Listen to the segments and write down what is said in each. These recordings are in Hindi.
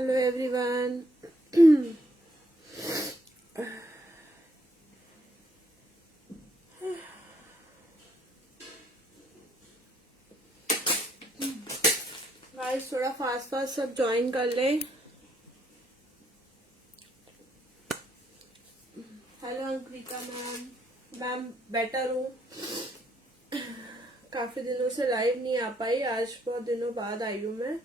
Hello everyone. गाइस थोड़ा फास्ट फास्ट सब ज्वाइन कर ले। हेलो अंकिता मैम बेटर हूँ। काफी दिनों से लाइव नहीं आ पाई, आज बहुत दिनों बाद आई हूँ मैं।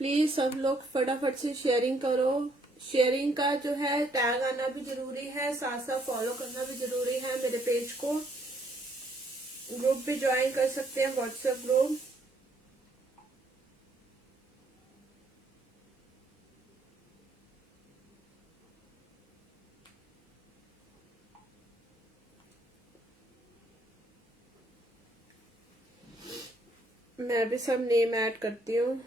प्लीज सब लोग फटाफट से शेयरिंग करो। शेयरिंग का जो है टैग आना भी जरूरी है, साथ साथ फॉलो करना भी जरूरी है मेरे पेज को। ग्रुप भी ज्वाइन कर सकते हैं, व्हाट्सएप ग्रुप। मैं भी सब नेम ऐड करती हूँ।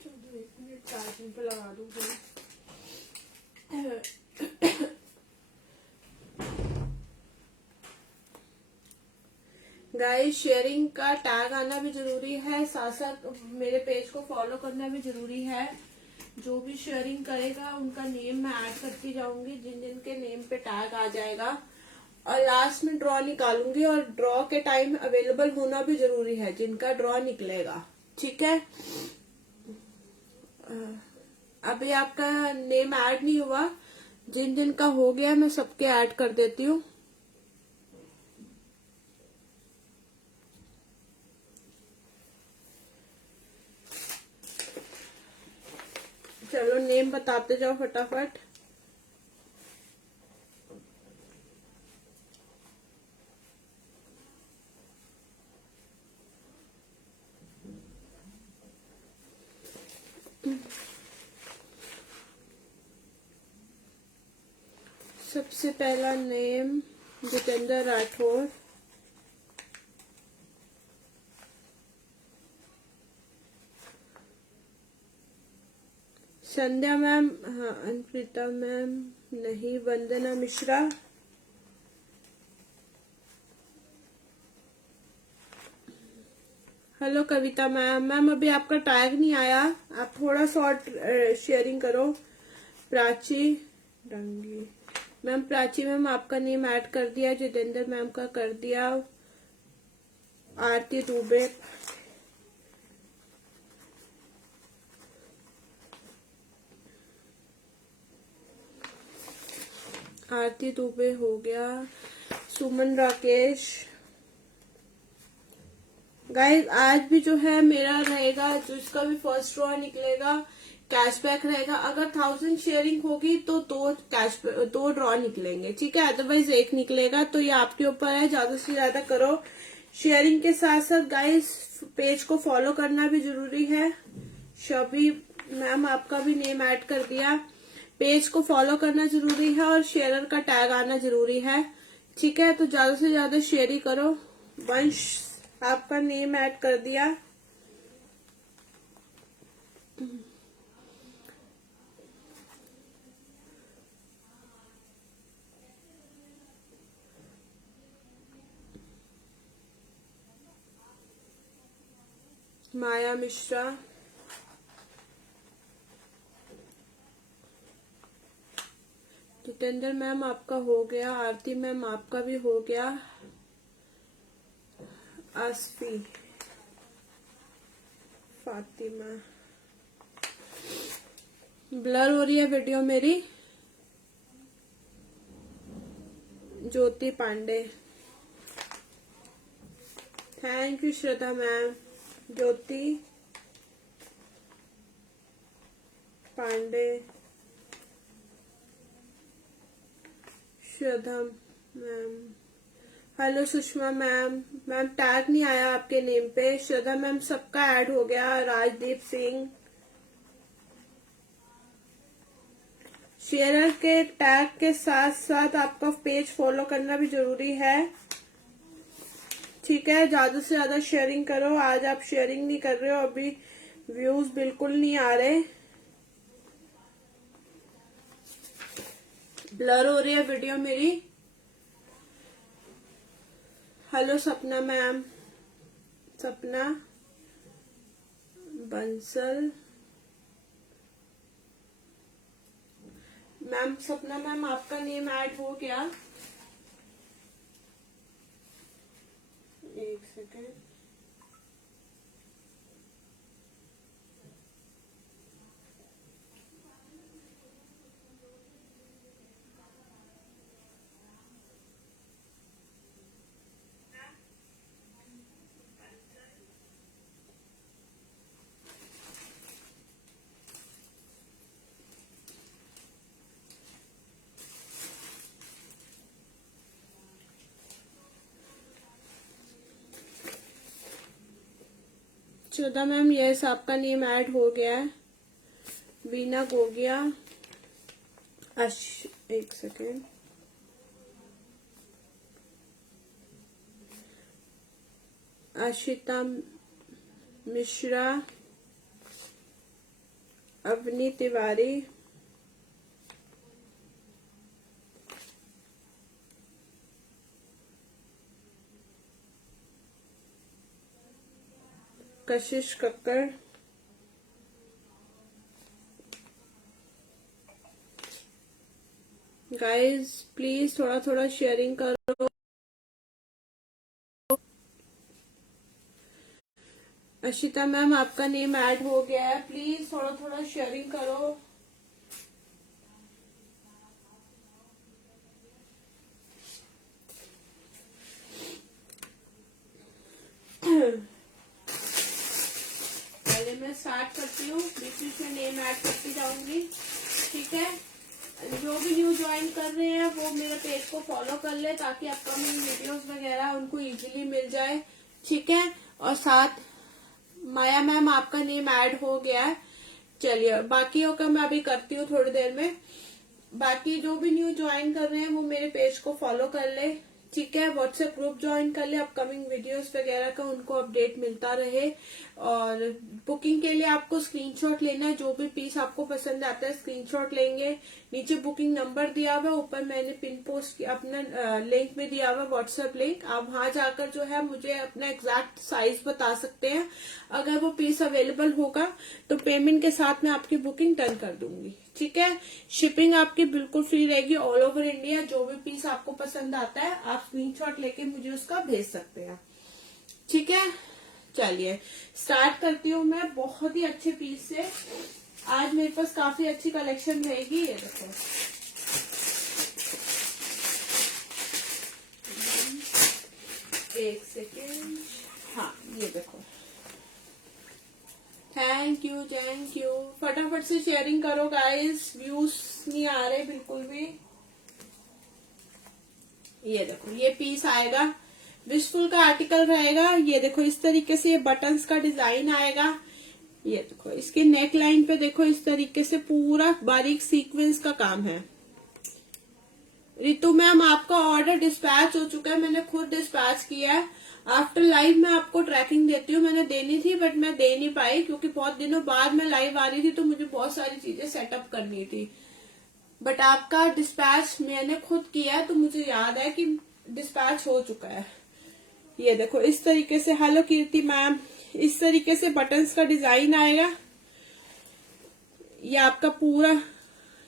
चलो 1 मिनट चार्जिंग पे लगा दूँ। गाइस शेयरिंग का टैग आना भी जरूरी है, साथ साथ मेरे पेज को फॉलो करना भी जरूरी है। जो भी शेयरिंग करेगा उनका नेम मैं ऐड करती जाऊंगी, जिन जिन के नेम पे टैग आ जाएगा। और लास्ट में ड्रॉ निकालूंगी, और ड्रॉ के टाइम अवेलेबल होना भी जरूरी है जिनका ड्रॉ निकलेगा। ठीक है, अभी आपका नेम ऐड नहीं हुआ, जिन जिन का हो गया मैं सबके ऐड कर देती हूँ। चलो नेम बताते जाओ फटाफट। सबसे पहला नेम जितेंद्र राठौर। संध्या मैम, हाँ। अनप्रीता मैम नहीं। वंदना मिश्रा। हेलो कविता मैम अभी आपका टैग नहीं आया, आप थोड़ा शॉर्ट शेयरिंग करो। Prachi dengue ma'am, Prachi ma'am आपका नेम ऐड कर दिया, जितेंद्र मैम का कर दिया। आरती दुबे, आरती दुबे हो गया। सुमन राकेश। गाइस आज भी जो है मेरा रहेगा, जो इसका भी फर्स्ट ड्रॉ निकलेगा कैशबैक रहेगा। अगर 1000 शेयरिंग होगी तो दो ड्रॉ निकलेंगे, ठीक है। अदरवाइज एक निकलेगा, तो ये आपके ऊपर है, ज्यादा से ज्यादा करो। शेयरिंग के साथ साथ गाइस पेज को फॉलो करना भी जरूरी है। शबी मैम आपका भी नेम ऐड कर दिया। पेज को फॉलो करना जरूरी है और शेयरर का टैग आना जरूरी है, ठीक है। तो ज्यादा से ज्यादा शेयर ही करो। वंश आपका नेम ऐड कर दिया। माया मिश्रा। जितेंद्र मैम आपका हो गया। आरती मैम आपका भी हो गया। आसफी, फातिमा। ब्लर हो रही है वीडियो मेरी। Jyoti Pandey. Thank you Shraddha ma'am. Jyoti Pandey, Shraddha ma'am, hello Sushma ma'am. Ma'am tag नहीं आया आपके नेम पे। श्रद्धा मैम सबका ऐड हो गया। राजदीप सिंह, शेयर के टैग के साथ साथ आपका पेज फॉलो करना भी जरूरी है, ठीक है। ज्यादा से ज्यादा शेयरिंग करो। आज आप शेयरिंग नहीं कर रहे हो, अभी व्यूज बिल्कुल नहीं आ रहे, ब्लर हो रही है वीडियो मेरी। हेलो सपना मैम, सपना बंसल मैम, सपना मैम आपका नेम ऐड हो गया। एक सेकेंड, श्रद्धा मैम यस आपका नेम ऐड हो गया है। बीना गोगिया, एक second, Ashita Mishra, Avani Tiwari, Kashish Kakkar, guys please थोड़ा थोड़ा शेयरिंग करो। अशिता मैम आपका नेम ऐड हो गया है, प्लीज थोड़ा थोड़ा शेयरिंग करो। पहले मैं स्टार्ट करती हूँ, बीच बीच में नेम ऐड करती जाऊंगी, ठीक है। जो भी न्यू ज्वाइन कर रहे हैं वो मेरे पेज को फॉलो कर ले, ताकि अपकमिंग वीडियोस वगैरह उनको इजीली मिल जाए, ठीक है। और साथ माया मैम आपका नेम ऐड हो गया है। चलिए बाकियों का मैं अभी करती हूँ थोड़ी देर में। बाकी जो भी न्यू ज्वाइन कर रहे हैं वो मेरे पेज को फॉलो कर ले, ठीक है। व्हाट्सएप ग्रुप ज्वाइन कर ले, अपकमिंग वीडियोस वगैरह का उनको अपडेट मिलता रहे। और बुकिंग के लिए आपको स्क्रीनशॉट लेना है, जो भी पीस आपको पसंद आता है स्क्रीनशॉट लेंगे। नीचे बुकिंग नंबर दिया हुआ, ऊपर मैंने पिन पोस्ट अपना लिंक में दिया हुआ व्हाट्सएप लिंक। आप वहां जाकर जो है मुझे अपना एग्जैक्ट साइज बता सकते हैं। अगर वो पीस अवेलेबल होगा तो पेमेंट के साथ मैं आपकी बुकिंग डन कर दूंगी, ठीक है। शिपिंग आपकी बिल्कुल फ्री रहेगी ऑल ओवर इंडिया। जो भी पीस आपको पसंद आता है आप स्क्रीनशॉट लेके मुझे उसका भेज सकते हैं, ठीक है। चलिए स्टार्ट करती हूँ मैं बहुत ही अच्छे पीस से। आज मेरे पास काफी अच्छी कलेक्शन रहेगी। ये देखो, एक सेकेंड, हाँ ये देखो, थैंक यू थैंक यू। फटाफट से शेयरिंग करो गाइस, व्यूज नहीं आ रहे बिल्कुल भी। ये देखो ये पीस आएगा, विशफुल का आर्टिकल रहेगा। ये देखो इस तरीके से ये बटन्स का डिजाइन आएगा। ये देखो इसके नेक लाइन पे देखो इस तरीके से पूरा बारीक सीक्वेंस का काम है। रितु मैम आपका ऑर्डर डिस्पैच हो चुका है, मैंने खुद डिस्पैच किया है। आफ्टर लाइव मैं आपको ट्रैकिंग देती हूँ, मैंने देनी थी बट मैं दे नहीं पाई क्योंकि बहुत दिनों बाद मैं लाइव आ रही थी, तो मुझे बहुत सारी चीजें सेटअप करनी थी। बट आपका डिस्पैच मैंने खुद किया है, तो मुझे याद है कि डिस्पैच हो चुका है। ये देखो इस तरीके से, हेलो कीर्ति मैम, इस तरीके से बटन्स का डिजाइन आएगा। ये आपका पूरा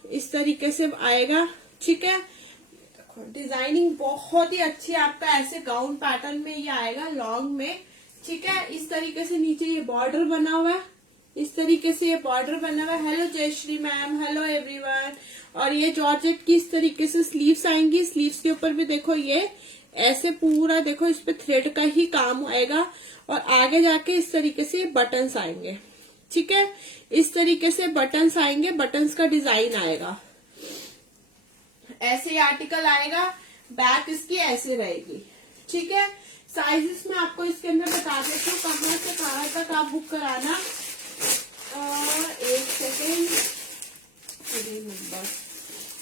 इस तरीके से आएगा, ठीक है। डिजाइनिंग बहुत ही अच्छी है, आपका ऐसे गाउन पैटर्न में ये आएगा लॉन्ग में, ठीक है। इस तरीके से नीचे ये बॉर्डर बना हुआ है, इस तरीके से ये बॉर्डर बना हुआ है। Hello Jayashree ma'am, hello everyone. और ये जॉर्जेट की इस तरीके से स्लीव्स आएंगी। स्लीव्स के ऊपर भी देखो ये ऐसे पूरा देखो इस पे थ्रेड का ही काम आएगा। और आगे जाके इस तरीके से बटन्स आएंगे, ठीक है। इस तरीके से बटन्स आएंगे, बटन्स का डिजाइन आएगा। ऐसे ही आर्टिकल आएगा, बैक इसकी ऐसे रहेगी। ठीक है, साइजेस में आपको इसके अंदर बता देती हूँ कहाँ से कहाँ तक आप बुक कराना। एक सेकेंड,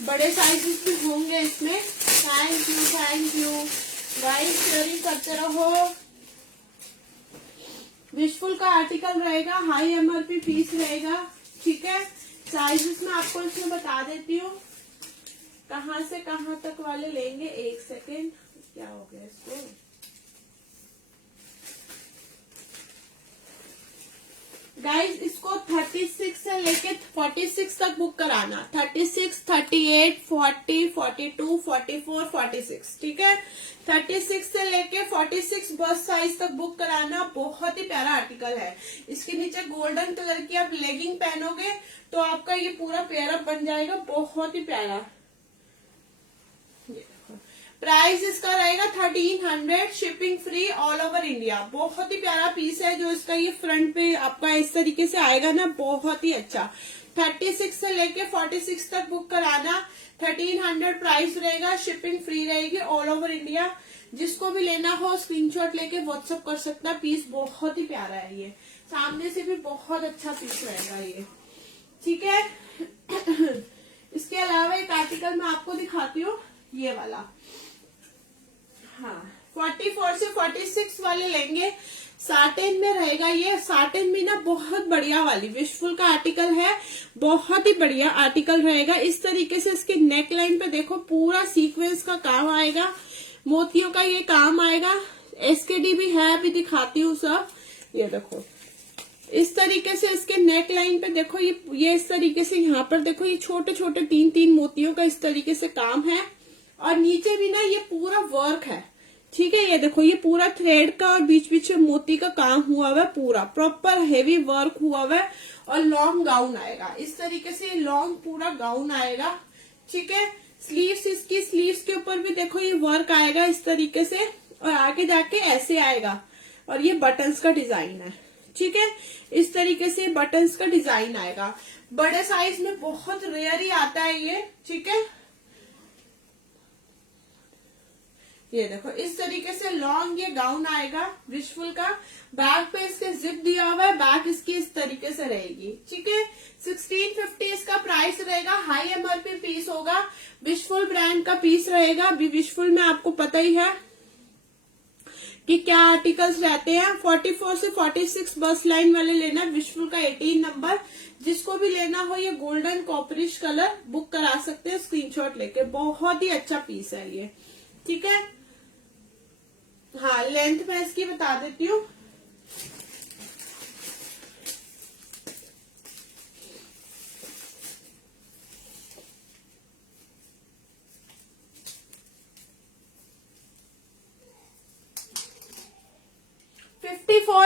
बड़े साइजेस भी होंगे इसमें। Thank you thank you guys, sharing करते रहो। विशफुल का आर्टिकल रहेगा, हाई एमआरपी पीस रहेगा। ठीक है, साइजेस में आपको इसमें बता देती हूँ कहाँ से कहाँ तक वाले लेंगे। एक सेकेंड, क्या हो गया इसको। गाइस इसको 36 से लेके 46 तक बुक कराना। 36, 38, 40, 42, 44, 46। ठीक है, 36 से लेके 46 बस साइज तक बुक कराना। बहुत ही प्यारा आर्टिकल है। इसके नीचे गोल्डन कलर की आप लेगिंग पहनोगे तो आपका ये पूरा पेयरअप बन जाएगा। बहुत ही प्यारा। प्राइस इसका रहेगा 1300, shipping free all over India. बहुत ही प्यारा पीस है। जो इसका ये फ्रंट पे आपका इस तरीके से आएगा ना, बहुत ही अच्छा। 36 से लेके 46 तक बुक कराना। 1300 प्राइस रहेगा, शिपिंग फ्री रहेगी ऑल ओवर इंडिया। जिसको भी लेना हो स्क्रीनशॉट लेके व्हाट्सएप कर सकता। पीस बहुत ही प्यारा है, ये सामने से भी बहुत अच्छा पीस रहेगा ये। ठीक है, इसके अलावा एक आर्टिकल मैं आपको दिखाती हूँ, ये वाला। हाँ, 44 से 46 वाले लेंगे। साटिन में रहेगा ये। साटिन में ना बहुत बढ़िया वाली विशफुल का आर्टिकल है। बहुत ही बढ़िया आर्टिकल रहेगा। इस तरीके से इसके नेक लाइन पे देखो पूरा सीक्वेंस का काम आएगा, मोतियों का ये काम आएगा। एसकेडी भी है, अभी दिखाती हूँ सब। ये देखो इस तरीके से इसके नेक लाइन पे देखो, ये इस तरीके से यहाँ पर देखो, ये छोटे छोटे 3-3 मोतियों का इस तरीके से काम है। और नीचे भी ना ये पूरा वर्क है। ठीक है, ये देखो ये पूरा थ्रेड का और बीच बीच में मोती का काम हुआ हुआ है। पूरा प्रॉपर हेवी वर्क हुआ हुआ है। और लॉन्ग गाउन आएगा इस तरीके से, लॉन्ग पूरा गाउन आएगा। ठीक है, स्लीव्स, इसकी स्लीव्स के ऊपर भी देखो ये वर्क आएगा इस तरीके से, और आगे जाके ऐसे आएगा। और ये बटन्स का डिजाइन है। ठीक है, इस तरीके से बटन्स का डिजाइन आएगा। बड़े साइज में बहुत रेयर ही आता है ये। ठीक है, ये देखो इस तरीके से लॉन्ग ये गाउन आएगा विशफुल का। बैक पे इसके जिप दिया हुआ है, बैक इसकी इस तरीके से रहेगी। ठीक है, 1650 इसका प्राइस रहेगा। हाई एमआरपी पीस होगा, विशफुल ब्रांड का पीस रहेगा। अभी विशफुल में आपको पता ही है कि क्या आर्टिकल्स रहते हैं। 44 से 46 बस लाइन वाले लेना। विशफुल का 18 नंबर। जिसको भी लेना हो ये गोल्डन कॉपरिश कलर बुक करा सकते हैं स्क्रीनशॉट लेके। बहुत ही अच्छा पीस है ये। ठीक है, हाँ लेंथ मैं इसकी बता देती हूँ।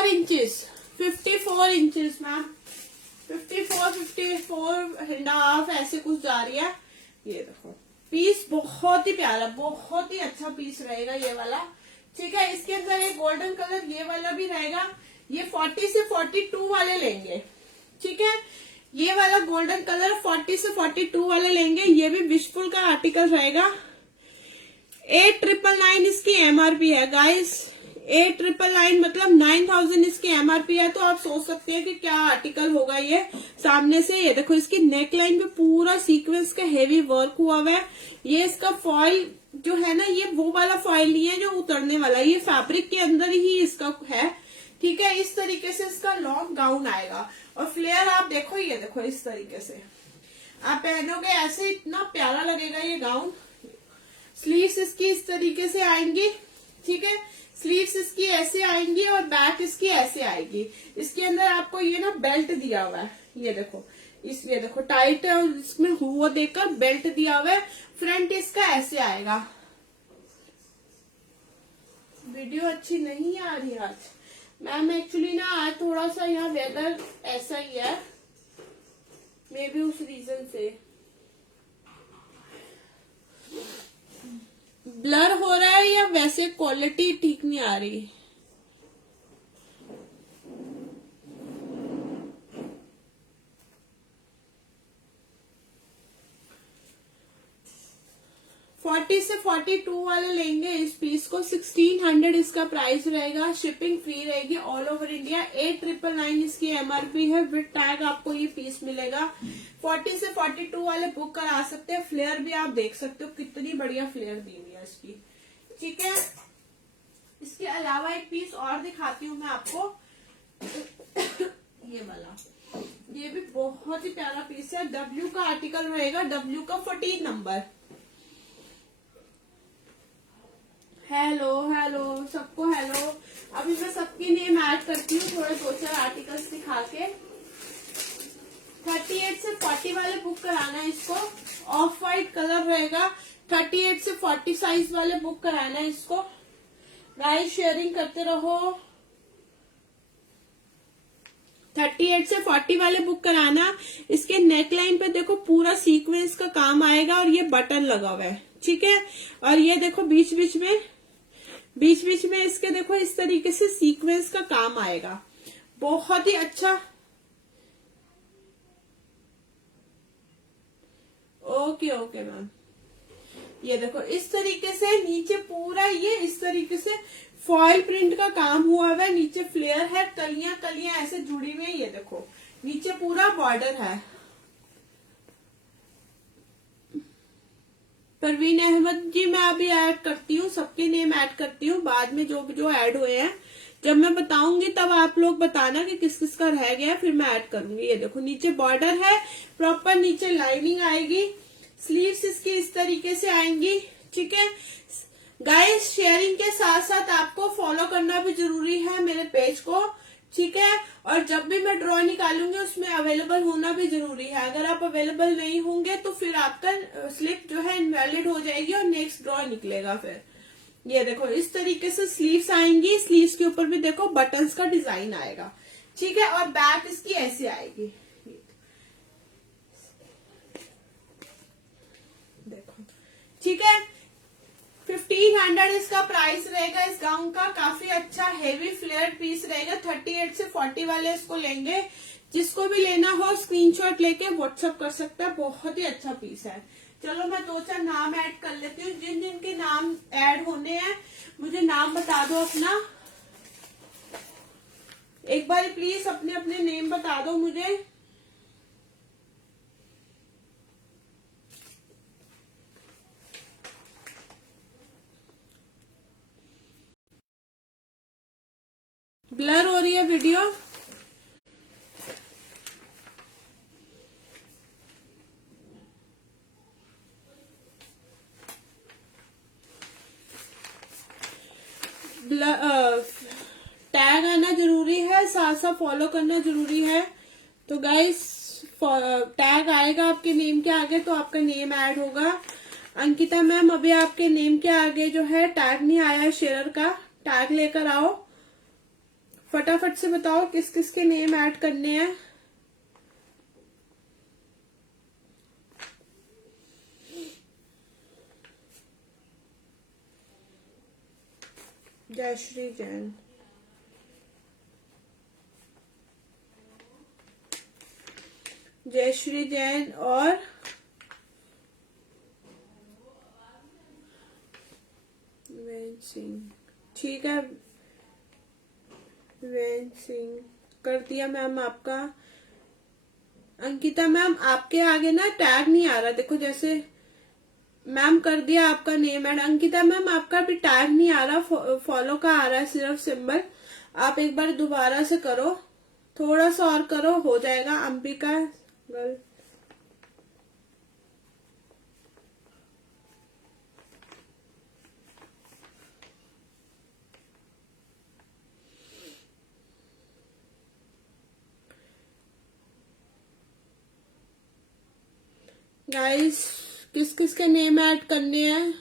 इंचेस 54 इंचेस मैम, 54.5 ऐसे कुछ जा रही है। ये देखो पीस बहुत ही प्यारा, बहुत ही अच्छा पीस रहेगा ये वाला। ठीक है, इसके अंदर एक गोल्डन कलर ये वाला भी रहेगा। ये 40 से 42 वाले लेंगे। ठीक है, ये वाला गोल्डन कलर 40 से 42 वाले लेंगे। ये भी विशफुल का आर्टिकल रहेगा। 8999 इसकी एमआरपी है गाइस। 8999 मतलब 9000 इसकी एमआरपी है। तो आप सोच सकते हैं कि क्या आर्टिकल होगा ये। सामने से ये देखो इसकी नेक लाइन पे पूरा सीक्वेंस का हेवी वर्क हुआ हुआ है। ये इसका फॉइल जो है ना, ये वो वाला फॉइल नहीं है जो उतरने वाला है, ये फैब्रिक के अंदर ही इसका है। ठीक है, इस तरीके से इसका लॉन्ग गाउन आएगा। और फ्लेयर आप देखो, ये देखो इस तरीके से आप पहनोगे ऐसे, इतना प्यारा लगेगा ये गाउन। स्लीव्स इसकी इस तरीके से आएंगी। ठीक है, स्लीव्स इसकी ऐसे आएंगी और बैक इसकी ऐसे आएगी। इसके अंदर आपको ये ना बेल्ट दिया हुआ है। ये देखो ये देखो टाइट है और इसमें हुआ देकर बेल्ट दिया हुआ है। फ्रंट इसका ऐसे आएगा। वीडियो अच्छी नहीं आ रही आज मैम, एक्चुअली ना आज थोड़ा सा यहाँ वेदर ऐसा ही है, मे बी उस रीजन से ब्लर हो रहा है या वैसे क्वालिटी ठीक नहीं आ रही। 40 से 42 वाले लेंगे इस पीस को 1600 इसका प्राइस रहेगा। शिपिंग फ्री रहेगी ऑल ओवर इंडिया। 8999 इसकी एमआरपी है। विद टैग आपको ये पीस मिलेगा। 40 से 42 वाले बुक करा सकते हैं। फ्लेयर भी आप देख सकते हो कितनी बढ़िया फ्लेयर दी हुई है इसकी, ठीक है। इसके अलावा एक पीस और दिखाती हूँ मैं आपको, ये वाला, ये भी बहुत ही प्यारा पीस है। डब्ल्यू का आर्टिकल रहेगा, डब्ल्यू का 14 नंबर। हेलो हेलो सबको हेलो। अभी मैं सबकी नेम ऐड करती हूँ, थोड़े 2-4 आर्टिकल्स दिखा के। 38 से 40 वाले बुक कराना है इसको। ऑफ वाइट कलर रहेगा। 38 से 40 साइज वाले बुक कराना है इसको। गाइस शेयरिंग करते रहो। 38 से 40 वाले बुक कराना। इसके नेक लाइन पे देखो पूरा सीक्वेंस का काम आएगा और ये बटन लगा हुआ है, ठीक है। और ये देखो बीच बीच में इसके देखो इस तरीके से सीक्वेंस का काम आएगा, बहुत ही अच्छा। Okay okay ma'am. ये देखो इस तरीके से नीचे पूरा ये इस तरीके से फॉयल प्रिंट का काम हुआ है। नीचे फ्लेयर है, कलियां कलियां ऐसे जुड़ी हुई है। ये देखो नीचे पूरा बॉर्डर है। परवीन अहमद जी मैं अभी ऐड करती हूँ, सबके नेम ऐड करती हूँ। बाद में जो ऐड हुए हैं जब मैं बताऊंगी तब आप लोग बताना कि किस किस का रह गया, फिर मैं ऐड करूंगी। ये देखो नीचे बॉर्डर है, प्रॉपर नीचे लाइनिंग आएगी। स्लीव्स इसकी इस तरीके से आएंगी, ठीक है। गाइस शेयरिंग के साथ साथ आपको फॉलो करना भी जरूरी है मेरे पेज को, ठीक है। और जब भी मैं ड्रॉ निकालूंगी उसमें अवेलेबल होना भी जरूरी है। अगर आप अवेलेबल नहीं होंगे तो फिर आपका स्लिप जो है इनवैलिड हो जाएगी और नेक्स्ट ड्रॉ निकलेगा फिर। ये देखो इस तरीके से स्लीव्स आएंगी। स्लीव्स के ऊपर भी देखो बटन्स का डिजाइन आएगा, ठीक है। और बैक इसकी ऐसे आएगी, देखो, ठीक है। 1500 इसका प्राइस रहेगा इस गाउन का। काफी अच्छा हेवी फ्लेयर पीस रहेगा। 38 से 40 वाले इसको लेंगे। जिसको भी लेना हो स्क्रीनशॉट लेके व्हाट्सएप कर सकता है। बहुत ही अच्छा पीस है। चलो मैं 2-4 नाम ऐड कर लेती हूँ। जिन जिन के नाम ऐड होने हैं मुझे नाम बता दो अपना। एक बार प्लीज अपने अपने नेम बता दो मुझे। ब्लर हो रही है वीडियो। टैग आना जरूरी है, साथ साथ फॉलो करना जरूरी है। तो गाइस टैग आएगा आपके नेम के आगे तो आपका नेम ऐड होगा। अंकिता मैम अभी आपके नेम के आगे जो है टैग नहीं आया है शेयर का, टैग लेकर आओ। फटाफट से बताओ किस किस के नेम ऐड करने हैं। जयश्री जैन, जयश्री जैन और वेन सिंह, ठीक है। वेन सिंह कर दिया मैम आपका। अंकिता मैम आपके आगे ना टैग नहीं आ रहा, देखो जैसे मैम कर दिया आपका नेम एड। अंकिता मैम आपका भी टैग नहीं आ रहा, फॉलो का आ रहा है सिर्फ सिंबल। आप एक बार दोबारा से करो, थोड़ा सा और करो, हो जाएगा। अंबिका गर्ल, गाइस किस किस के नेम ऐड करने हैं।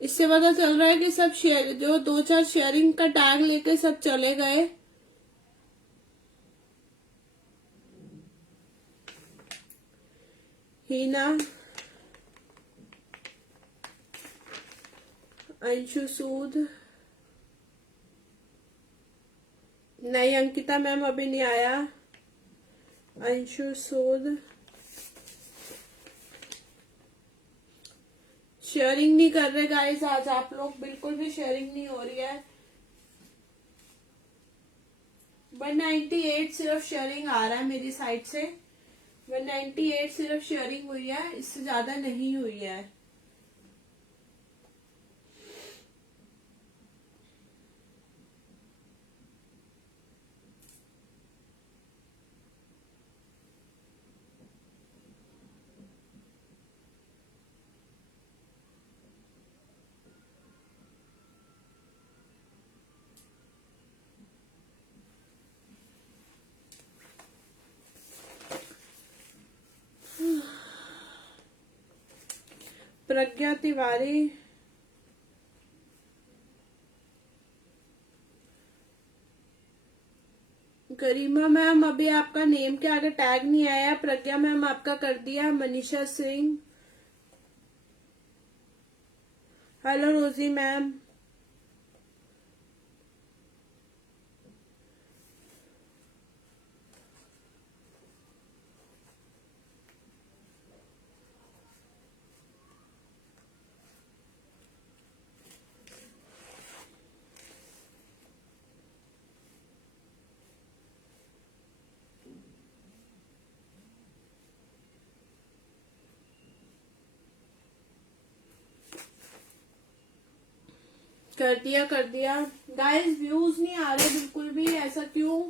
इससे पता चल रहा है कि सब शेयर जो 2-4 शेयरिंग का टैग लेके सब चले गए। हीना, अंशु सूद, नहीं अंकिता मैम अभी नहीं आया। अंशु सूद, शेयरिंग नहीं कर रहे गाइस आज आप लोग, बिल्कुल भी शेयरिंग नहीं हो रही है। 198 सिर्फ शेयरिंग आ रहा है मेरी साइड से, 198 सिर्फ शेयरिंग हुई है, इससे ज्यादा नहीं हुई है। प्रज्ञा तिवारी, गरिमा मैम अभी आपका नेम के आगे टैग नहीं आया, प्रज्ञा मैम आपका कर दिया। मनीषा सिंह, हेलो रोजी मैम, कर दिया गाइस। व्यूज नहीं आ रहे बिल्कुल भी, ऐसा क्यों?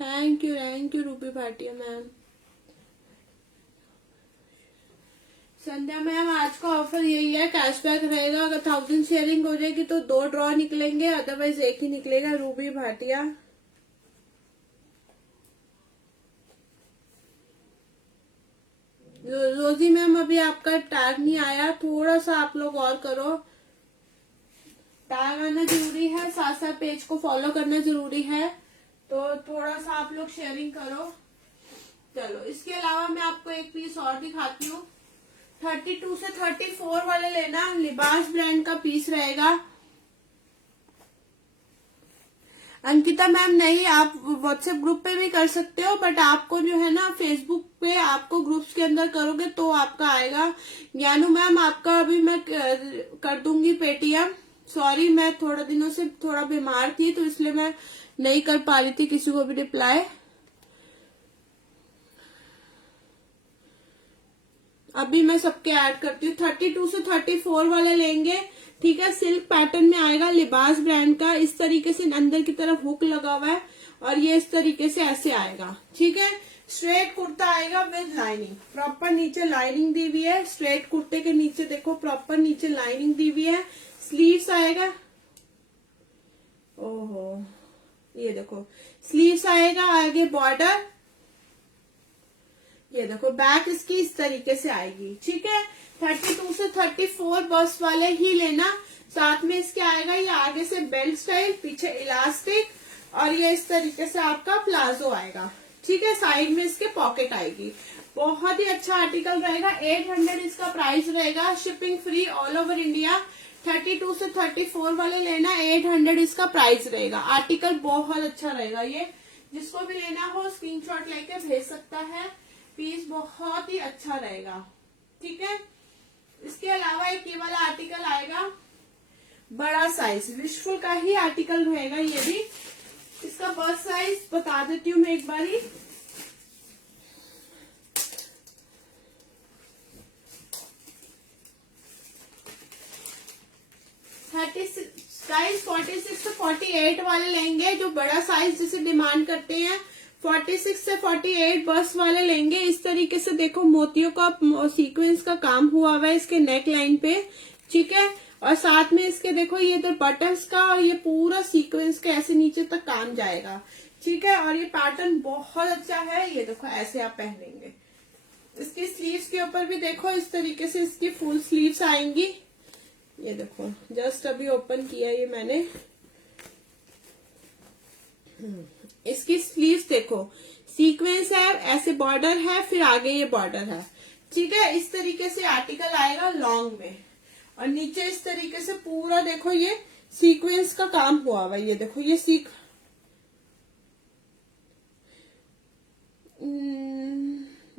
Thank you Ruby Bhatia ma'am. Sandhya ma'am आज का ऑफर यही है, कैशबैक रहेगा। अगर 1000 शेयरिंग हो जाएगी तो 2 ड्रॉ निकलेंगे, अदरवाइज एक ही निकलेगा। रूबी भाटिया, रोजी मैम अभी आपका टैग नहीं आया, थोड़ा सा आप लोग और करो। टैग आना जरूरी है, साथ साथ पेज को फॉलो करना जरूरी है, तो थोड़ा सा आप लोग शेयरिंग करो। चलो इसके अलावा मैं आपको एक पीस और दिखाती हूँ। 32 से 34 वाले लेना, लिबास ब्रांड का पीस रहेगा। अंकिता मैम नहीं, आप व्हाट्सएप ग्रुप पे भी कर सकते हो, बट आपको जो है ना फेसबुक पे आपको ग्रुप्स के अंदर करोगे तो आपका आएगा। ज्ञानू मैम आपका अभी मैं कर दूंगी पेटीएम। सॉरी, मैं थोड़ा दिनों से थोड़ा बीमार थी तो इसलिए मैं नहीं कर पा रही थी किसी को भी रिप्लाई। अभी मैं सबके ऐड करती हूँ। 32 से 34 वाले लेंगे, ठीक है। सिल्क पैटर्न में आएगा, लिबास ब्रांड का। इस तरीके से अंदर की तरफ हुक लगा हुआ है और ये इस तरीके से ऐसे आएगा, ठीक है। स्ट्रेट कुर्ता आएगा विद लाइनिंग, प्रॉपर नीचे लाइनिंग दी हुई है। स्ट्रेट कुर्ते के नीचे देखो प्रॉपर नीचे लाइनिंग दी हुई है। स्लीव्स आएगा, ओहो ये देखो स्लीव्स आएगा, आगे बॉर्डर, ये देखो बैक इसकी इस तरीके से आएगी, ठीक है। 32 से 34 बस वाले ही लेना। साथ में इसके आएगा ये आगे से बेल्ट स्टाइल, पीछे इलास्टिक, और ये इस तरीके से आपका प्लाजो आएगा, ठीक है। साइड में इसके पॉकेट आएगी। बहुत ही अच्छा आर्टिकल रहेगा। 800 इसका प्राइस रहेगा, shipping free all over India. 32 से 34 वाले लेना, 800 इसका प्राइस रहेगा। आर्टिकल बहुत अच्छा रहेगा ये, जिसको भी लेना हो स्क्रीनशॉट लेके भेज सकता है। पीस बहुत ही अच्छा रहेगा, ठीक है। इसके अलावा एक ये वाला आर्टिकल आएगा, बड़ा साइज, विशफुल का ही आर्टिकल रहेगा ये भी। इसका बस साइज बता देती हूँ मैं एक बारी। साइज 46 से 48 वाले लेंगे, जो बड़ा साइज जिसे डिमांड करते हैं। 46 से 48 बस वाले लेंगे। इस तरीके से देखो मोतियों का सीक्वेंस का काम हुआ हुआ है इसके नेक लाइन पे, ठीक है। और साथ में इसके देखो ये इधर बटन्स का और ये पूरा सीक्वेंस का ऐसे नीचे तक काम जाएगा, ठीक है। और ये पैटर्न बहुत अच्छा है, ये देखो ऐसे आप पहनेंगे। इसकी स्लीव्स के ऊपर भी देखो इस तरीके से इसकी फुल स्लीव्स आएंगी। ये देखो जस्ट अभी ओपन किया ये मैंने। इसकी स्लीव्स देखो सीक्वेंस है, ऐसे बॉर्डर है, फिर आगे ये बॉर्डर है, ठीक है। इस तरीके से आर्टिकल आएगा लॉन्ग में, और नीचे इस तरीके से पूरा देखो ये सीक्वेंस का काम हुआ हुआ। ये देखो ये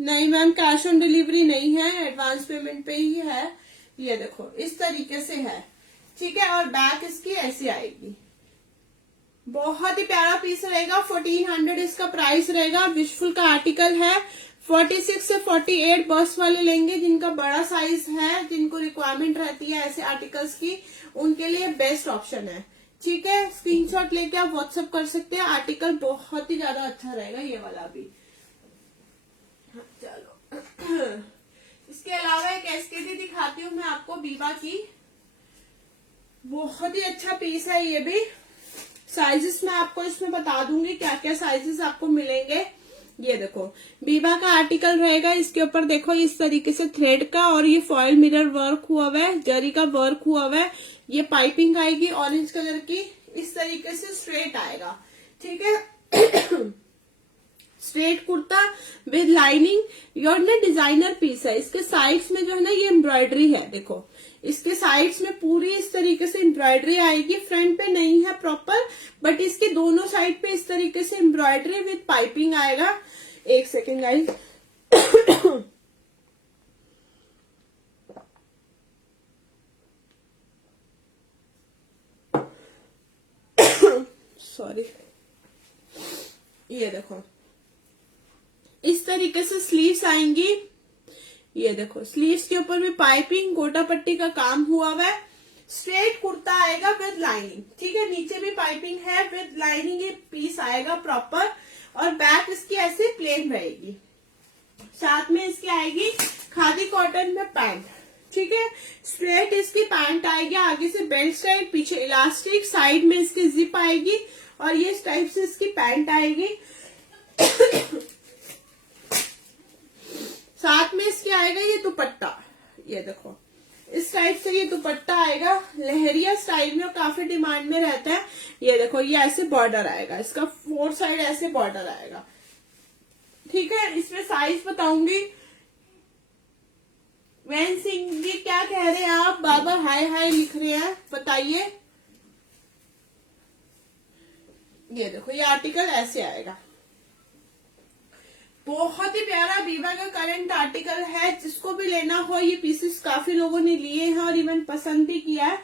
नहीं मैम, कैश ऑन डिलीवरी नहीं है, एडवांस पेमेंट पे ही है। ये देखो इस तरीके से है, ठीक है। और बैक इसकी ऐसी आएगी, बहुत ही प्यारा पीस रहेगा। 1400 इसका प्राइस रहेगा। विशफुल का आर्टिकल है। 46 से 48 बस वाले लेंगे, जिनका बड़ा साइज है, जिनको रिक्वायरमेंट रहती है ऐसे आर्टिकल्स की, उनके लिए बेस्ट ऑप्शन है, ठीक है। स्क्रीनशॉट लेके आप व्हाट्सएप कर सकते हैं। आर्टिकल बहुत ही ज्यादा अच्छा रहेगा ये वाला भी। हाँ, चलो इसके अलावा एक एसकेडी दिखाती हूँ मैं आपको, बीबा की। बहुत ही अच्छा पीस है ये भी। साइजेस मैं आपको इसमें बता दूंगी क्या क्या साइजेस आपको मिलेंगे। ये देखो बीबा का आर्टिकल रहेगा। इसके ऊपर देखो इस तरीके से थ्रेड का और ये फॉयल मिरर वर्क हुआ हुआ है, जरी का वर्क हुआ हुआ है। ये पाइपिंग आएगी ऑरेंज कलर की, इस तरीके से स्ट्रेट आएगा, ठीक है। Straight kurta with lining. और ना डिजाइनर पीस है। इसके साइड्स में जो है ना ये एम्ब्रॉयडरी है, देखो इसके साइड्स में पूरी इस तरीके से एम्ब्रॉयडरी आएगी। फ्रंट पे नहीं है प्रॉपर, बट इसके दोनों साइड पे इस तरीके से एम्ब्रॉयडरी विद पाइपिंग आएगा। एक सेकेंड गाइस। सॉरी। ये देखो इस तरीके से स्लीव्स आएंगी। ये देखो स्लीव्स के ऊपर भी पाइपिंग, गोटा पट्टी का काम हुआ हुआ है। स्ट्रेट कुर्ता आएगा विद लाइनिंग, ठीक है। नीचे भी पाइपिंग है विद लाइनिंग, ये पीस आएगा प्रॉपर। और बैक इसकी ऐसे प्लेन रहेगी। साथ में इसकी आएगी खादी कॉटन में पैंट, ठीक है। स्ट्रेट इसकी पैंट आएगी, आगे से बेल्ट साइड, पीछे इलास्टिक, साइड में इसकी जिप आएगी। और ये इस टाइप से इसकी पैंट आएगी। साथ में इसके आएगा ये दुपट्टा। ये देखो इस टाइप से ये दुपट्टा आएगा, लहरिया स्टाइल में, और काफी डिमांड में रहता है। ये देखो ये ऐसे बॉर्डर आएगा, इसका 4 साइड ऐसे बॉर्डर आएगा, ठीक है। इसमें साइज बताऊंगी। वैन सिंह जी क्या कह रहे हैं आप? बाबा हाय हाय लिख रहे हैं, बताइए। ये देखो ये आर्टिकल ऐसे आएगा, बहुत ही प्यारा बीबा का करंट आर्टिकल है। जिसको भी लेना हो, ये पीसेस काफी लोगों ने लिए हैं और इवन पसंद भी किया है।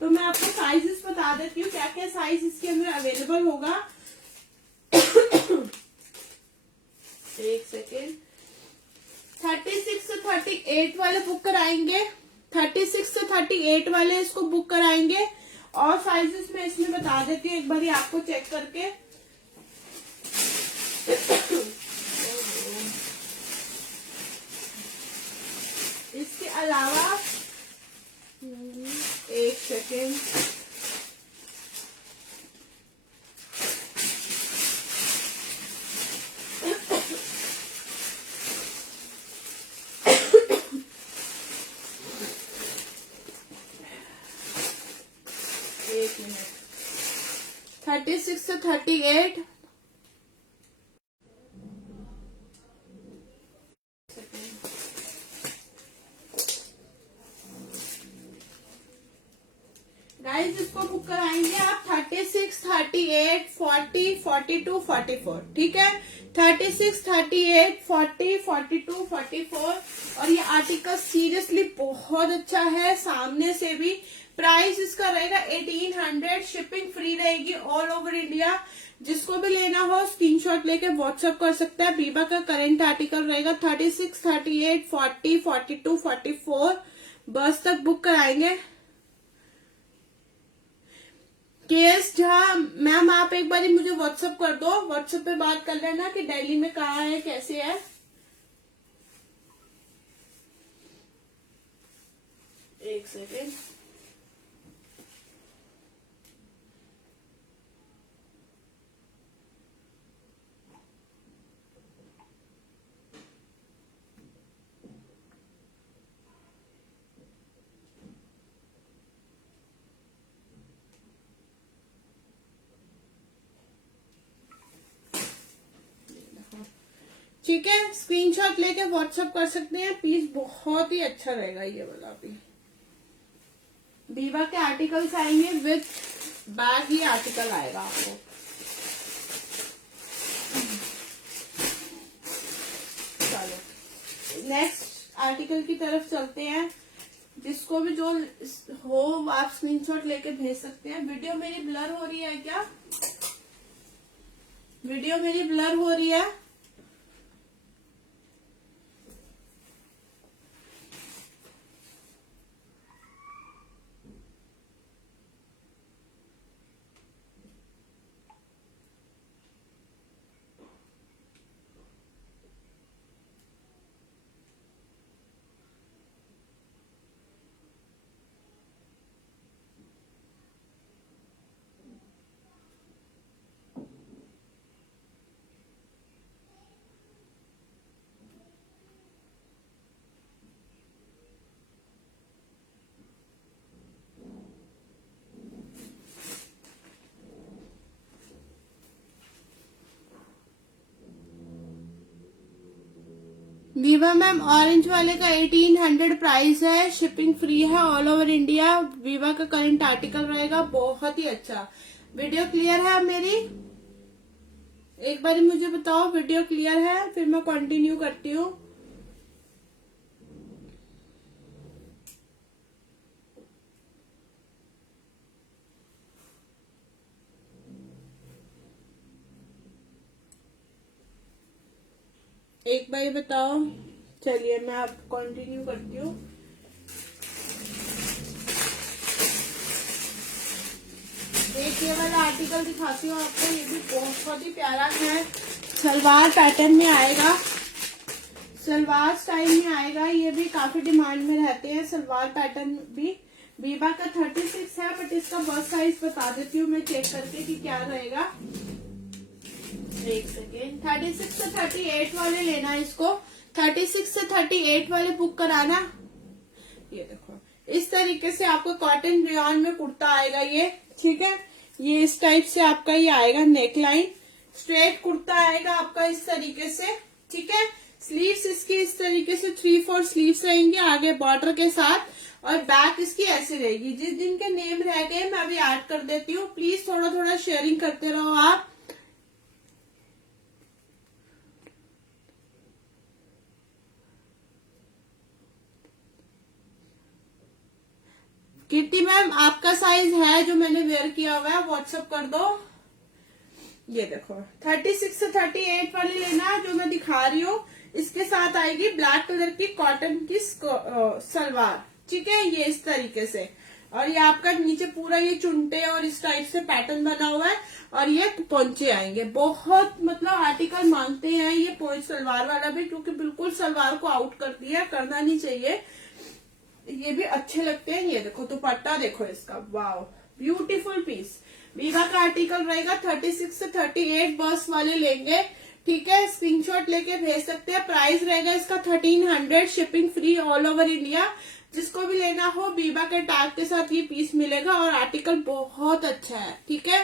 तो मैं आपको साइजेस बता देती हूँ क्या क्या साइज इसके अंदर अवेलेबल होगा। एक सेकेंड। 36 से 38 वाले बुक कराएंगे। 36 से 38 वाले इसको बुक कराएंगे। और साइजेस मैं इसमें बता देती हूँ एक बार आपको चेक करके। इसके अलावा एक सेकेंड, एक मिनट। 36 से 38 गाइस, इसको बुक कराएंगे आप 36, 38, 40, 42, 44, ठीक है। 36, 38, 40, 42, 44। और ये आर्टिकल सीरियसली बहुत अच्छा है, सामने से भी। प्राइस इसका रहेगा 1800, शिपिंग फ्री रहेगी ऑल ओवर इंडिया। जिसको भी लेना हो स्क्रीनशॉट लेके व्हाट्सएप कर सकता है। बीबा का करंट आर्टिकल रहेगा 36, 38, 40, 42, 44 बस तक बुक कराएंगे। केएस झा मैम, आप एक बार मुझे व्हाट्सएप कर दो, व्हाट्सएप पे बात कर लेना कि दिल्ली में कहाँ है, कैसे है। एक सेकेंड। ठीक है, स्क्रीनशॉट लेके व्हाट्सएप कर सकते हैं। पीस बहुत ही अच्छा रहेगा ये वाला भी। बीबा के आर्टिकल्स आएंगे विद बैग, ही आर्टिकल आएगा आपको। चलो नेक्स्ट आर्टिकल की तरफ चलते हैं। जिसको भी जो हो आप स्क्रीनशॉट लेके भेज सकते हैं। वीडियो मेरी ब्लर हो रही है क्या? वीडियो मेरी ब्लर हो रही है? वीवा मैम ऑरेंज वाले का 1800 प्राइस है, शिपिंग फ्री है ऑल ओवर इंडिया। वीवा का करंट आर्टिकल रहेगा, बहुत ही अच्छा। वीडियो क्लियर है अब मेरी? एक बार मुझे बताओ वीडियो क्लियर है, फिर मैं कंटिन्यू करती हूँ। एक बार बताओ। चलिए मैं अब कंटिन्यू करती हूँ। एक ये वाला आर्टिकल दिखाती हूँ आपको, ये भी बहुत ही प्यारा है। सलवार पैटर्न में आएगा, सलवार स्टाइल में आएगा। ये भी काफी डिमांड में रहते हैं सलवार पैटर्न भी। वीवा का 36 है, बट इसका बस साइज बता देती हूँ मैं चेक करके कि क्या रहेगा। एक सेकेंड। 36 से 38 वाले लेना इसको, 36 से 38 वाले बुक कराना। ये देखो इस तरीके से आपको कॉटन रेयॉन में कुर्ता आएगा ये, ठीक है। ये इस टाइप से आपका ये आएगा, नेक लाइन स्ट्रेट कुर्ता आएगा आपका इस तरीके से, ठीक है। स्लीव्स इसकी इस तरीके से 3/4 स्लीव्स रहेंगे आगे बॉर्डर के साथ, और बैक इसकी ऐसी रहेगी। जिस दिन के नेम रह गए मैं अभी ऐड कर देती हूँ, प्लीज थोड़ा थोड़ा शेयरिंग करते रहो आप। कीर्ति मैम आपका साइज है जो मैंने वेयर किया हुआ है, व्हाट्सएप कर दो। ये देखो 36 से 38 वाली लेना जो मैं दिखा रही हूँ। इसके साथ आएगी ब्लैक कलर की कॉटन की सलवार, ठीक है, ये इस तरीके से। और ये आपका नीचे पूरा ये चुनटे और इस टाइप से पैटर्न बना हुआ है, और ये पोंचे आएंगे। बहुत मतलब आर्टिकल मांगते हैं ये पोंच सलवार वाला भी, क्योंकि बिल्कुल सलवार को आउट कर दिया, करना नहीं चाहिए। ये भी अच्छे लगते हैं। ये देखो दुपट्टा देखो इसका, वाओ ब्यूटीफुल पीस। वीवा का आर्टिकल रहेगा। 36 से 38 बस वाले लेंगे, ठीक है, स्क्रीनशॉट लेके भेज सकते हैं। प्राइस रहेगा इसका 1300, shipping free all over India. जिसको भी लेना हो वीवा के टैग के साथ ये पीस मिलेगा, और आर्टिकल बहुत अच्छा है, ठीक है।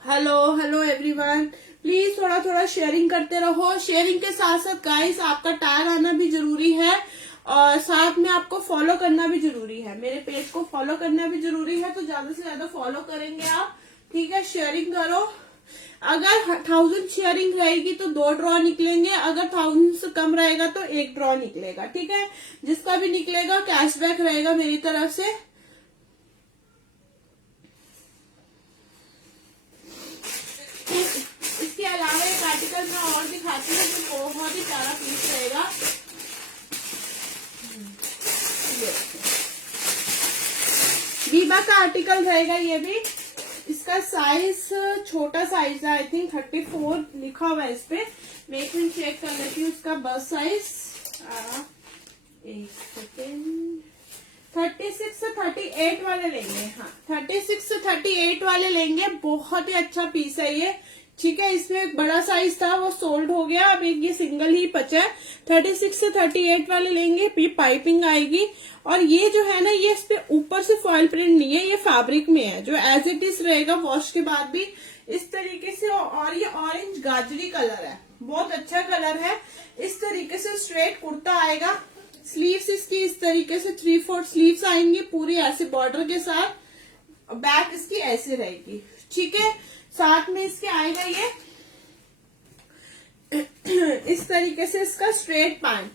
हेलो हेलो एवरीवन, प्लीज थोड़ा थोड़ा शेयरिंग करते रहो। शेयरिंग के साथ साथ गाइस आपका टैग आना भी जरूरी है, और साथ में आपको फॉलो करना भी जरूरी है। मेरे पेज को फॉलो करना भी जरूरी है, तो ज्यादा से ज्यादा फॉलो करेंगे आप, ठीक है। शेयरिंग करो। अगर 1000 शेयरिंग रहेगी तो 2 ड्रॉ निकलेंगे, अगर 1000 से कम रहेगा तो 1 ड्रॉ निकलेगा, ठीक है। जिसका भी निकलेगा कैशबैक रहेगा मेरी तरफ से। इसके अलावा एक आर्टिकल मैं और दिखाती हूँ जो बहुत ही प्यारा पीस रहेगा। वीवा का आर्टिकल रहेगा ये भी। इसका साइज छोटा साइज है, आई थिंक 34 लिखा हुआ है इस पे। मैं एक मिनट चेक कर लेती हूँ इसका बस साइज। एक सेकेंड। 36 से 38 वाले लेंगे, हाँ 36 से 38 वाले लेंगे। बहुत ही अच्छा पीस है ये, ठीक है। इसमें एक बड़ा साइज था वो सोल्ड हो गया, अब एक ये सिंगल ही बचा है। 36 से 38 वाले लेंगे, पाइपिंग आएगी। और ये जो है ना, ये इस पे ऊपर से फॉइल प्रिंट नहीं है, ये फैब्रिक में है, जो एज इट इज रहेगा वॉश के बाद भी इस तरीके से। और ये ऑरेंज गाजरी कलर है, बहुत अच्छा कलर है। इस तरीके से स्ट्रेट कुर्ता आएगा। स्लीव्स इसकी इस तरीके से 3/4 स्लीव्स आएंगी पूरी ऐसे बॉर्डर के साथ। बैक इसकी ऐसे रहेगी, ठीक है। साथ में इसके आएगा ये इस तरीके से इसका स्ट्रेट पैंट,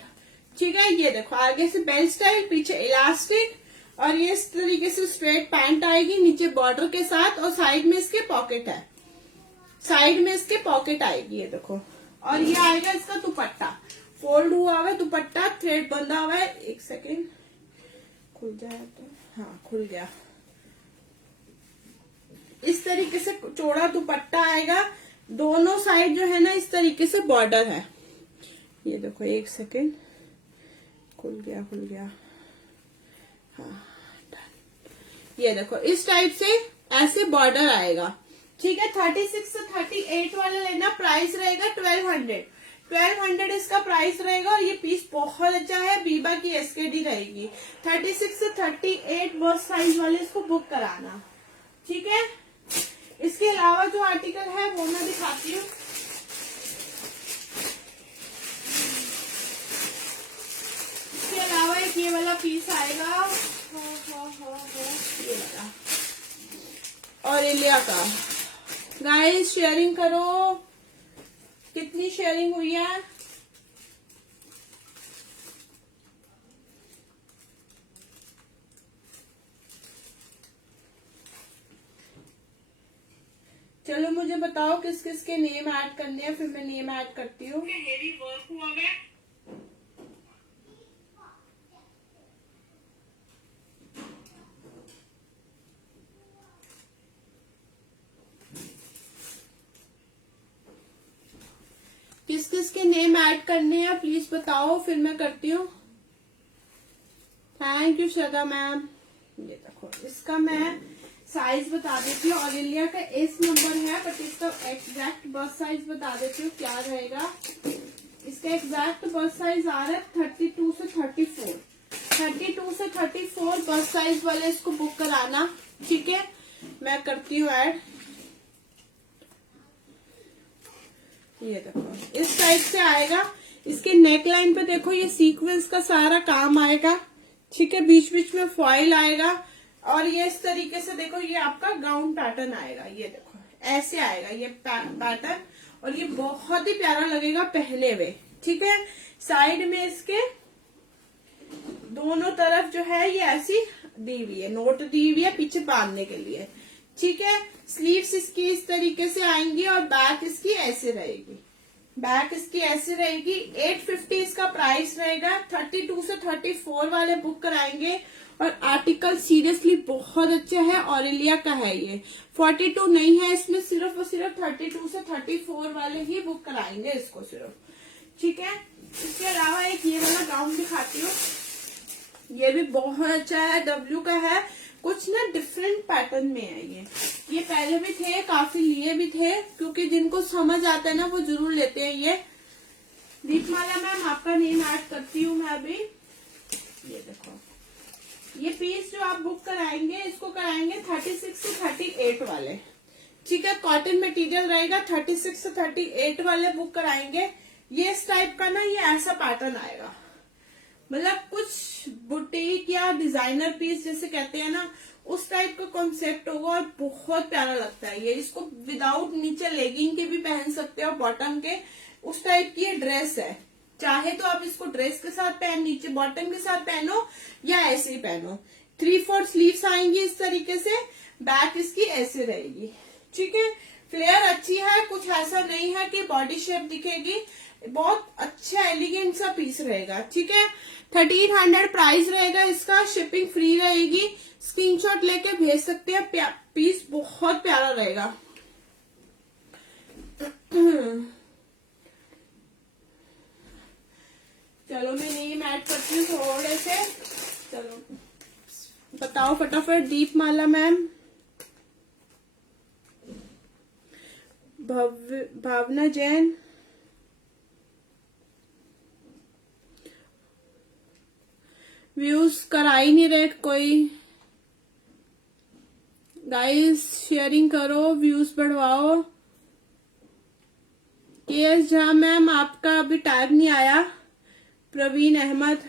ठीक है। ये देखो आगे से बेल्ट स्टाइल, पीछे इलास्टिक, और ये इस तरीके से स्ट्रेट पैंट आएगी नीचे बॉर्डर के साथ, और साइड में इसके पॉकेट है, साइड में इसके पॉकेट आएगी, ये देखो। और ये आएगा इसका दुपट्टा, फोल्ड हुआ हुआ है दुपट्टा, थ्रेड बंधा हुआ है। एक सेकेंड, खुल जाए तो, हाँ खुल गया। इस तरीके से चौड़ा दुपट्टा आएगा, दोनों साइड जो है ना इस तरीके से बॉर्डर है। ये देखो, एक सेकेंड, खुल गया खुल गया, हाँ डन। ये देखो इस टाइप से ऐसे बॉर्डर आएगा, ठीक है। 36 से 38 वाला लेना, प्राइस रहेगा 1200 इसका प्राइस रहेगा। और ये पीस बहुत अच्छा है, बीबा की एसकेडी रहेगी। 36 से 38 बस साइज वाले इसको बुक कराना, ठीक है। इसके अलावा जो आर्टिकल है वो मैं दिखाती हूँ। इसके अलावा एक ये वाला पीस आएगा, ये वाला ऑरेलिया का। गाइस शेयरिंग करो, कितनी शेयरिंग हुई है? चलो मुझे बताओ किस किस के नेम ऐड करने हैं, फिर मैं नेम ऐड करती हूँ। हेवी वर्क हुआ है, किस किस के नेम ऐड करने हैं प्लीज बताओ, फिर मैं करती हूँ। Thank you Shraddha ma'am. ये देखो इसका मैं साइज बता देती हूँ, ऑरेलिया का एस नंबर है, बट इसका एग्जैक्ट बस साइज बता देती हूँ क्या रहेगा। इसका एग्जैक्ट बस साइज आ रहा है 32 से 34, 32 से 34 बस साइज वाले इसको बुक कराना, ठीक है। मैं करती हूँ ऐड। ये देखो इस टाइप से आएगा। इसके नेक लाइन पे देखो ये सीक्वेंस का सारा काम आएगा, ठीक है। बीच बीच में फॉइल आएगा, और ये इस तरीके से देखो ये आपका गाउन पैटर्न आएगा। ये देखो ऐसे आएगा ये पैटर्न, और ये बहुत ही प्यारा लगेगा पहने हुए, ठीक है। साइड में इसके दोनों तरफ जो है ये ऐसी दी हुई है, नोट दी हुई है पीछे बांधने के लिए, ठीक है। स्लीव्स इसकी इस तरीके से आएंगी, और बैक इसकी ऐसे रहेगी, बैक इसकी ऐसे रहेगी। 850 इसका प्राइस रहेगा। 32 से 34 वाले बुक कराएंगे, और आर्टिकल सीरियसली बहुत अच्छा है, ऑरेलिया का है ये। 42 नहीं है इसमें, सिर्फ और सिर्फ 32 से 34 वाले ही बुक कराएंगे इसको सिर्फ, ठीक है। इसके अलावा एक ये वाला गाउन दिखाती हूँ, ये भी बहुत अच्छा है, डब्ल्यू का है, कुछ ना डिफरेंट पैटर्न में है ये पहले भी थे, काफी लिए भी थे, क्योंकि जिनको समझ आता है ना वो जरूर लेते हैं। ये दीपमाला मैम आपका नेम ऐड करती हूँ मैं अभी। ये देखो ये पीस जो आप बुक कराएंगे इसको कराएंगे 36 से 38 वाले, ठीक है। कॉटन मटेरियल रहेगा, 36 से 38 वाले बुक कराएंगे। ये इस टाइप का ना, ये ऐसा पैटर्न आएगा, मतलब कुछ बुटीक या डिजाइनर पीस जैसे कहते हैं ना, उस टाइप का कॉन्सेप्ट होगा, और बहुत प्यारा लगता है ये। इसको विदाउट नीचे लेगिंग के भी पहन सकते हो, बॉटम के, उस टाइप की ये ड्रेस है। चाहे तो आप इसको ड्रेस के साथ पहन, नीचे बॉटम के साथ पहनो, या ऐसे ही पहनो। 3/4 स्लीव्स आएंगी इस तरीके से, बैक इसकी ऐसे रहेगी, ठीक है। फ्लेयर अच्छी है, कुछ ऐसा नहीं है कि बॉडी शेप दिखेगी, बहुत अच्छा एलिगेंट सा पीस रहेगा, ठीक है। 1300 प्राइस रहेगा इसका, शिपिंग फ्री रहेगी। स्क्रीनशॉट लेके भेज सकते हैं, पीस बहुत प्यारा रहेगा। चलो मैं नेम ऐड करती हूँ थोड़े से, चलो बताओ फटाफट। दीपमाला मैम, भावना जैन, व्यूज करा ही नहीं रहे कोई। गाइस शेयरिंग करो, व्यूज बढ़वाओ। केएस झा मैम आपका अभी टैग नहीं आया। प्रवीण अहमद,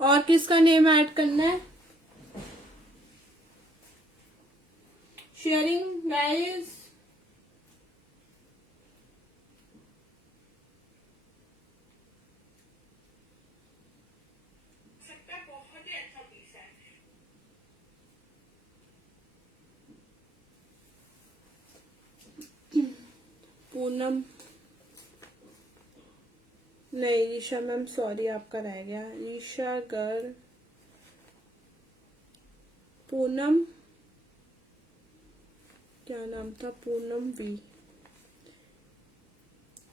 और किसका नेम ऐड करना है? Sharing guys. बहुत ही अच्छा पीस है। पूनम नहीं, ईशा मैम सॉरी, आपका रह गया। ईशा गर, पूनम क्या नाम था, Poonam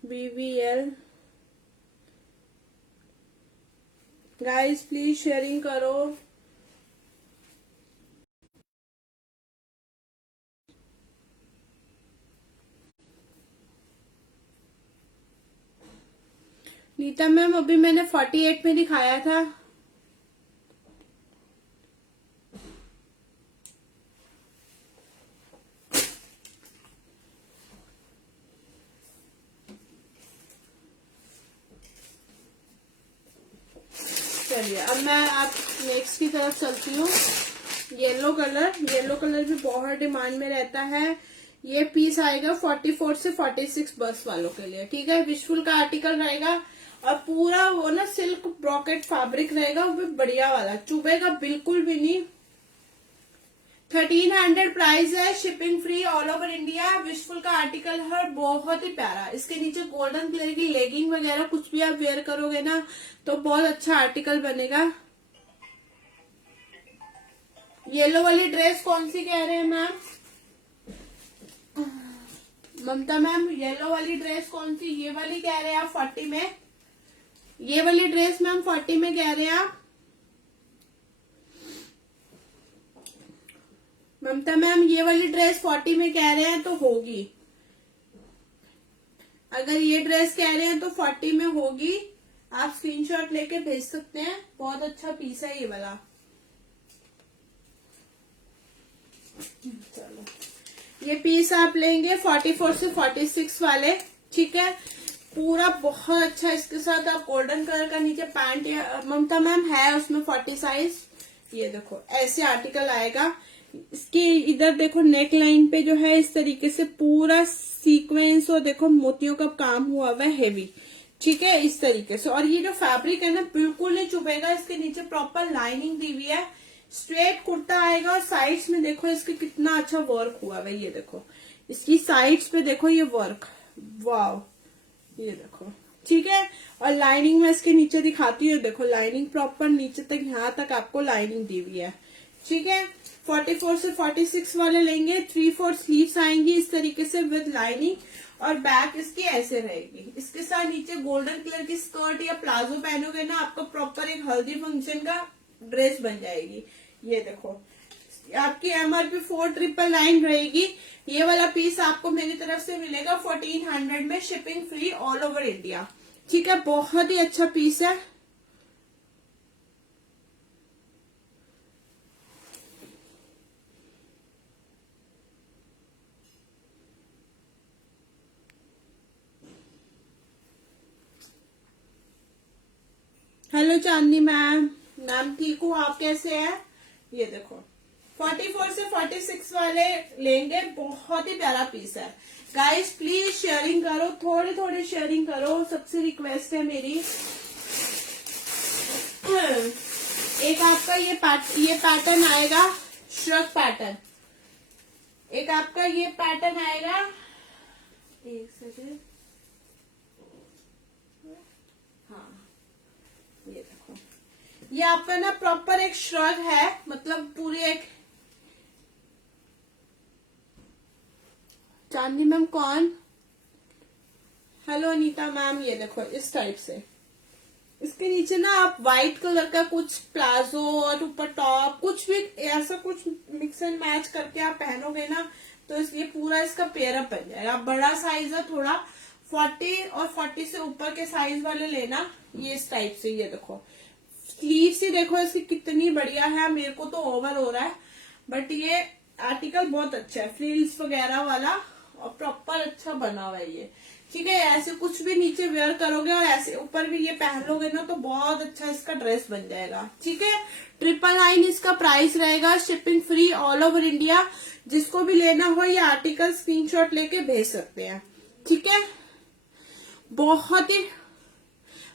BVL। Guys please sharing करो। नीता मैम अभी मैंने 48 में दिखाया था। चलिए अब मैं आप नेक्स्ट की तरफ चलती हूँ। येलो कलर भी बहुत डिमांड में रहता है। ये पीस आएगा 44 से 46 बस वालों के लिए, ठीक है। विशफुल का आर्टिकल रहेगा और पूरा वो ना सिल्क ब्रॉकेट फैब्रिक रहेगा, वो भी बढ़िया वाला, चुभेगा बिल्कुल भी नहीं। 1300 प्राइस है, shipping free all over India. Wishful का आर्टिकल है, बहुत ही प्यारा। इसके नीचे गोल्डन कलर की लेगिंग वगैरह कुछ भी आप वेयर करोगे ना तो बहुत अच्छा आर्टिकल बनेगा। येलो वाली ड्रेस कौन सी कह रहे हैं मैम? ममता मैम येलो वाली ड्रेस कौन सी? ये वाली कह रहे हैं आप 40 में? ये वाली ड्रेस मैम 40 में कह रहे हैं आप? ममता मैम ये वाली ड्रेस 40 में कह रहे हैं तो होगी। अगर ये ड्रेस कह रहे हैं तो 40 में होगी। आप स्क्रीनशॉट लेके भेज सकते हैं, बहुत अच्छा पीस है ये वाला। चलो ये पीस आप लेंगे 44 से 46 वाले, ठीक है। पूरा बहुत अच्छा, इसके साथ आप गोल्डन कलर का नीचे पैंट या ममता मैम है उसमें 40 साइज। ये देखो ऐसे आर्टिकल आएगा। इसके इधर देखो नेक लाइन पे जो है इस तरीके से पूरा सीक्वेंस और देखो मोतियों का काम हुआ हुआ है हेवी, ठीक है, इस तरीके से। और ये जो फैब्रिक है ना बिल्कुल नहीं चुभेगा। इसके नीचे प्रॉपर लाइनिंग दी हुई है। स्ट्रेट कुर्ता आएगा और साइड्स में देखो इसके कितना अच्छा वर्क हुआ है। ये देखो इसकी साइड्स पे देखो ये वर्क, वाव, ये देखो, ठीक है। और लाइनिंग में इसके नीचे दिखाती हूँ, देखो लाइनिंग प्रॉपर नीचे तक, यहाँ तक आपको लाइनिंग दी हुई है, ठीक है। 44 से 46 वाले लेंगे। 3/4 स्लीव्स आएंगी इस तरीके से विद लाइनिंग और बैक इसकी ऐसे रहेगी। इसके साथ नीचे गोल्डन कलर की स्कर्ट या प्लाजो पहनोगे ना, आपको प्रॉपर एक हल्दी फंक्शन का ड्रेस बन जाएगी। ये देखो आपकी MRP 4999 रहेगी। ये वाला पीस आपको मेरी तरफ से मिलेगा 1400 में, shipping free all over India, ठीक है। बहुत ही अच्छा पीस है। हेलो चांदनी मैम, मैम ठीक हूँ, आप कैसे हैं? ये देखो 44 से 46 वाले लेंगे, बहुत ही प्यारा पीस है। गाइस प्लीज शेयरिंग करो, थोड़ी थोड़ी शेयरिंग करो, सबसे रिक्वेस्ट है मेरी। एक आपका ये पैटर्न आएगा, श्रग पैटर्न। एक आपका ये पैटर्न आएगा, एक सेकेंड, हाँ ये देखो, ये आपका ना प्रॉपर एक श्रग है, मतलब पूरी एक। चांदनी मैम कौन? हेलो अनीता मैम, ये देखो इस टाइप से। इसके नीचे ना आप व्हाइट कलर का कुछ प्लाजो और ऊपर टॉप कुछ भी ऐसा कुछ मिक्स एंड मैच करके आप पहनोगे ना तो ये पूरा इसका पेयरअप बन जाएगा। बड़ा साइज है थोड़ा, 40 और 40 से ऊपर के साइज वाले लेना। ये इस टाइप से, ये देखो स्लीव्स ही देखो इसकी कितनी बढ़िया है। मेरे को तो ओवर हो रहा है बट ये आर्टिकल बहुत अच्छा है, फ्रिल्स वगैरह वाला और प्रॉपर अच्छा बना हुआ है ये। ठीक है। ऐसे कुछ भी नीचे वेयर करोगे और ऐसे ऊपर भी ये पहन लोगे ना तो बहुत अच्छा इसका ड्रेस बन जाएगा। ठीक है, 999 इसका प्राइस रहेगा, shipping free all over India. जिसको भी लेना हो ये आर्टिकल स्क्रीनशॉट लेके भेज सकते हैं। ठीक है, बहुत ही,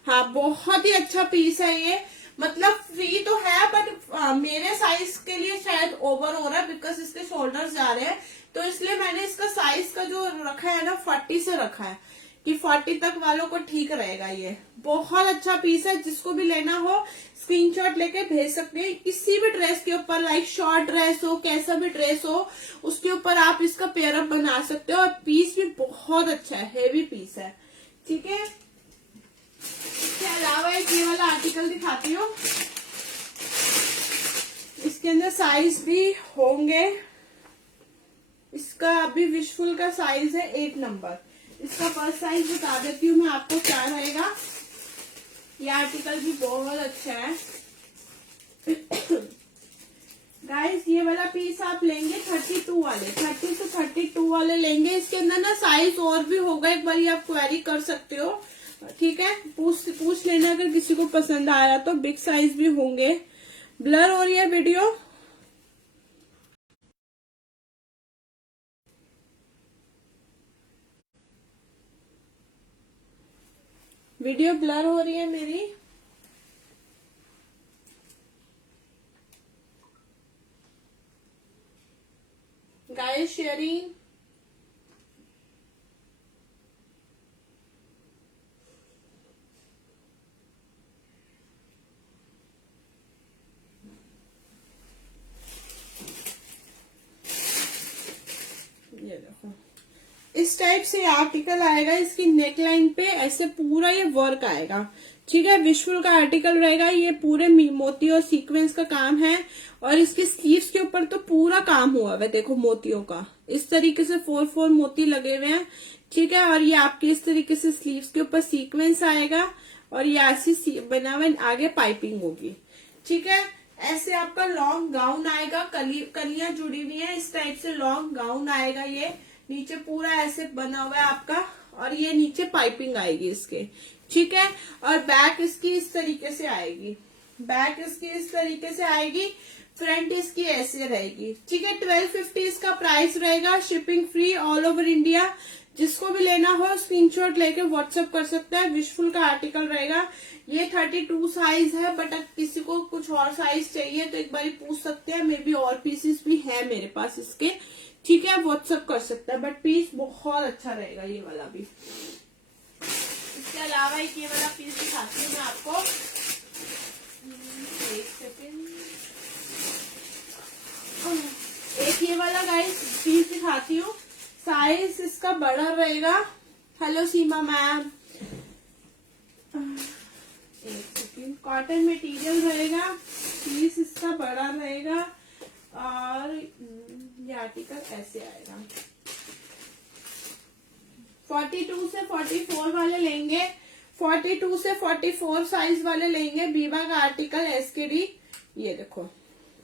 हाँ बहुत ही अच्छा पीस है ये। मतलब फ्री तो है बट मेरे साइज के लिए शायद ओवर हो रहा है बिकॉज इसके शोल्डर्स जा रहे हैं, तो इसलिए मैंने इसका साइज का जो रखा है ना 40 से रखा है कि 40 तक वालों को ठीक रहेगा। ये बहुत अच्छा पीस है, जिसको भी लेना हो स्क्रीनशॉट लेके भेज सकते हैं। किसी भी ड्रेस के ऊपर, लाइक शॉर्ट ड्रेस हो, कैसा भी ड्रेस हो, उसके ऊपर आप इसका पेयरअप बना सकते हो। और पीस भी बहुत अच्छा है, हेवी पीस है। ठीक है, इसके अलावा एक ये वाला आर्टिकल दिखाती हूँ। इसके अंदर साइज भी होंगे। इसका अभी विशफुल का साइज है 8 नंबर। इसका फर्स्ट साइज बता देती हूँ मैं आपको क्या रहेगा। ये आर्टिकल भी बहुत अच्छा है गाइस। ये वाला पीस आप लेंगे 32 वाले, 30 से 32 वाले लेंगे। इसके अंदर ना साइज और भी होगा, एक बार आप क्वेरी कर सकते हो। ठीक है, पूछ लेना अगर किसी को पसंद आया तो। बिग साइज भी होंगे। ब्लर हो रही है वीडियो, वीडियो ब्लर हो रही है मेरी। गाइस शेयरिंग, ये देखो इस टाइप से आर्टिकल आएगा। इसकी नेकलाइन पे ऐसे पूरा ये वर्क आएगा। ठीक है, विशुअल का आर्टिकल रहेगा। ये पूरे मोती और सीक्वेंस का काम है। और इसके स्लीव्स के ऊपर तो पूरा काम हुआ है, देखो मोतियों का। इस तरीके से 4 मोती लगे हुए हैं। ठीक है, और ये आपके इस तरीके से स्लीव्स के ऊपर सीक्वेंस आएगा और ये ऐसी बना हुआ आगे पाइपिंग होगी। ठीक है, ऐसे आपका लॉन्ग गाउन आएगा, कलियां जुड़ी हुई है, इस टाइप से लॉन्ग गाउन आएगा। ये नीचे पूरा ऐसे बना हुआ है आपका और ये नीचे पाइपिंग आएगी इसके। ठीक है, और बैक इसकी इस तरीके से आएगी, बैक इसकी इस तरीके से आएगी, फ्रंट इसकी ऐसे रहेगी। ठीक है, 1250 इसका प्राइस रहेगा, shipping free all over India. जिसको भी लेना हो स्क्रीनशॉट लेके व्हाट्सएप कर सकता है। विशफुल का आर्टिकल रहेगा। ये 32 साइज है बट किसी को कुछ और साइज चाहिए तो एक बार पूछ सकते हैं। मे बी और पीसेस भी है मेरे पास इसके। ठीक है, व्हाट्सएप कर सकता है, बट पीस बहुत अच्छा रहेगा ये वाला भी। इसके अलावा एक ये वाला पीस दिखाती हूँ मैं आपको। एक सेकेंड, एक ये वाला गाइस पीस दिखाती हूँ। साइज इसका बड़ा रहेगा। हेलो सीमा मैम, एक सेकेंड। कॉटन मटेरियल रहेगा, पीस इसका बड़ा रहेगा और ये आर्टिकल ऐसे आएगा। 42 से 44 वाले लेंगे, 42 से 44 साइज वाले लेंगे। बीबा का आर्टिकल एसकेडी, ये देखो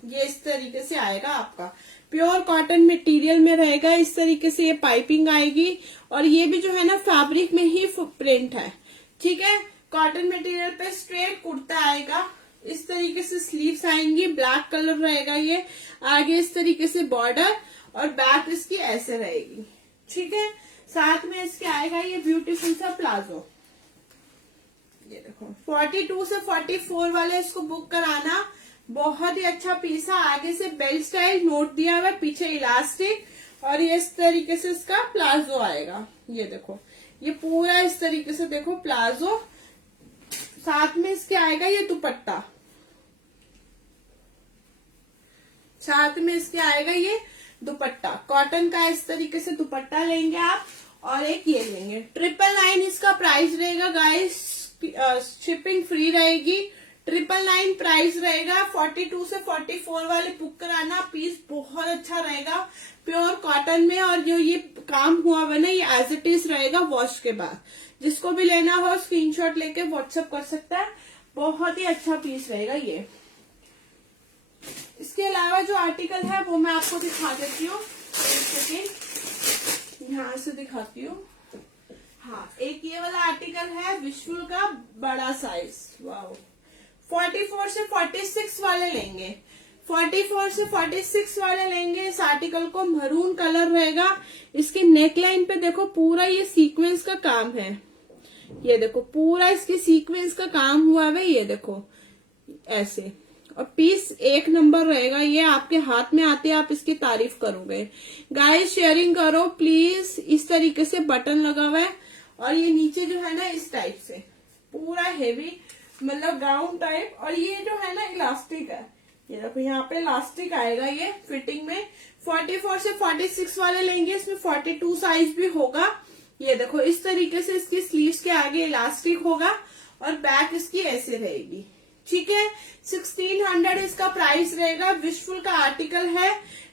ये इस तरीके से आएगा आपका। प्योर कॉटन मटेरियल में रहेगा। इस तरीके से ये पाइपिंग आएगी और ये भी जो है ना फैब्रिक में ही प्रिंट है। ठीक है, कॉटन मटेरियल पे स्ट्रेट कुर्ता आएगा। इस तरीके से स्लीव्स आएंगी, ब्लैक कलर रहेगा ये। आगे इस तरीके से बॉर्डर और बैक इसकी ऐसे रहेगी। ठीक है, साथ में इसके आएगा ये ब्यूटीफुल सा प्लाजो। ये देखो 42 से 44 वाले इसको बुक कराना। बहुत ही अच्छा पीस है। आगे से बेल्ट स्टाइल नोट दिया हुआ है, पीछे इलास्टिक और ये इस तरीके से इसका प्लाजो आएगा। ये देखो ये पूरा इस तरीके से देखो प्लाजो। साथ में इसके आएगा ये दुपट्टा, साथ में इसके आएगा ये दुपट्टा कॉटन का। इस तरीके से दुपट्टा लेंगे आप और एक ये लेंगे। 999 इसका प्राइस रहेगा गाइस। शिपिंग फ्री रहेगी। 999 प्राइस रहेगा। 42 से 44 वाले बुक कराना। पीस बहुत अच्छा रहेगा, प्योर कॉटन में। और जो ये काम हुआ हुआ ना ये एज इट इज रहेगा वॉश के बाद। जिसको भी लेना हो स्क्रीनशॉट लेके व्हाट्सएप कर सकता है। बहुत ही अच्छा पीस रहेगा ये। इसके अलावा जो आर्टिकल है वो मैं आपको दिखा देती हूँ। एक सेकेंड, यहाँ से दिखाती हूँ। हाँ, एक ये वाला आर्टिकल है विशुअल का बड़ा साइज, वाओ। 44 से 46 वाले लेंगे, 44 से 46 वाले लेंगे इस आर्टिकल को। मरून कलर रहेगा। इसके नेकलाइन पे देखो पूरा ये सीक्वेंस का काम है, ये देखो पूरा इसके सीक्वेंस का काम हुआ है, ये देखो ऐसे। और पीस एक नंबर रहेगा, ये आपके हाथ में आते आप इसकी तारीफ करोगे। गाइस शेयरिंग करो प्लीज। इस तरीके से बटन लगा हुआ है और ये नीचे जो है ना इस टाइप से पूरा हेवी, मतलब गाउन टाइप। और ये जो है ना इलास्टिक है, ये देखो यहाँ पे इलास्टिक आएगा ये फिटिंग में। 44 से 46 वाले लेंगे, इसमें 42 साइज भी होगा। ये देखो इस तरीके से इसकी स्लीव्स के आगे इलास्टिक होगा और बैक इसकी ऐसे रहेगी, ठीक है। 1600 इसका प्राइस रहेगा। विशफुल का आर्टिकल है।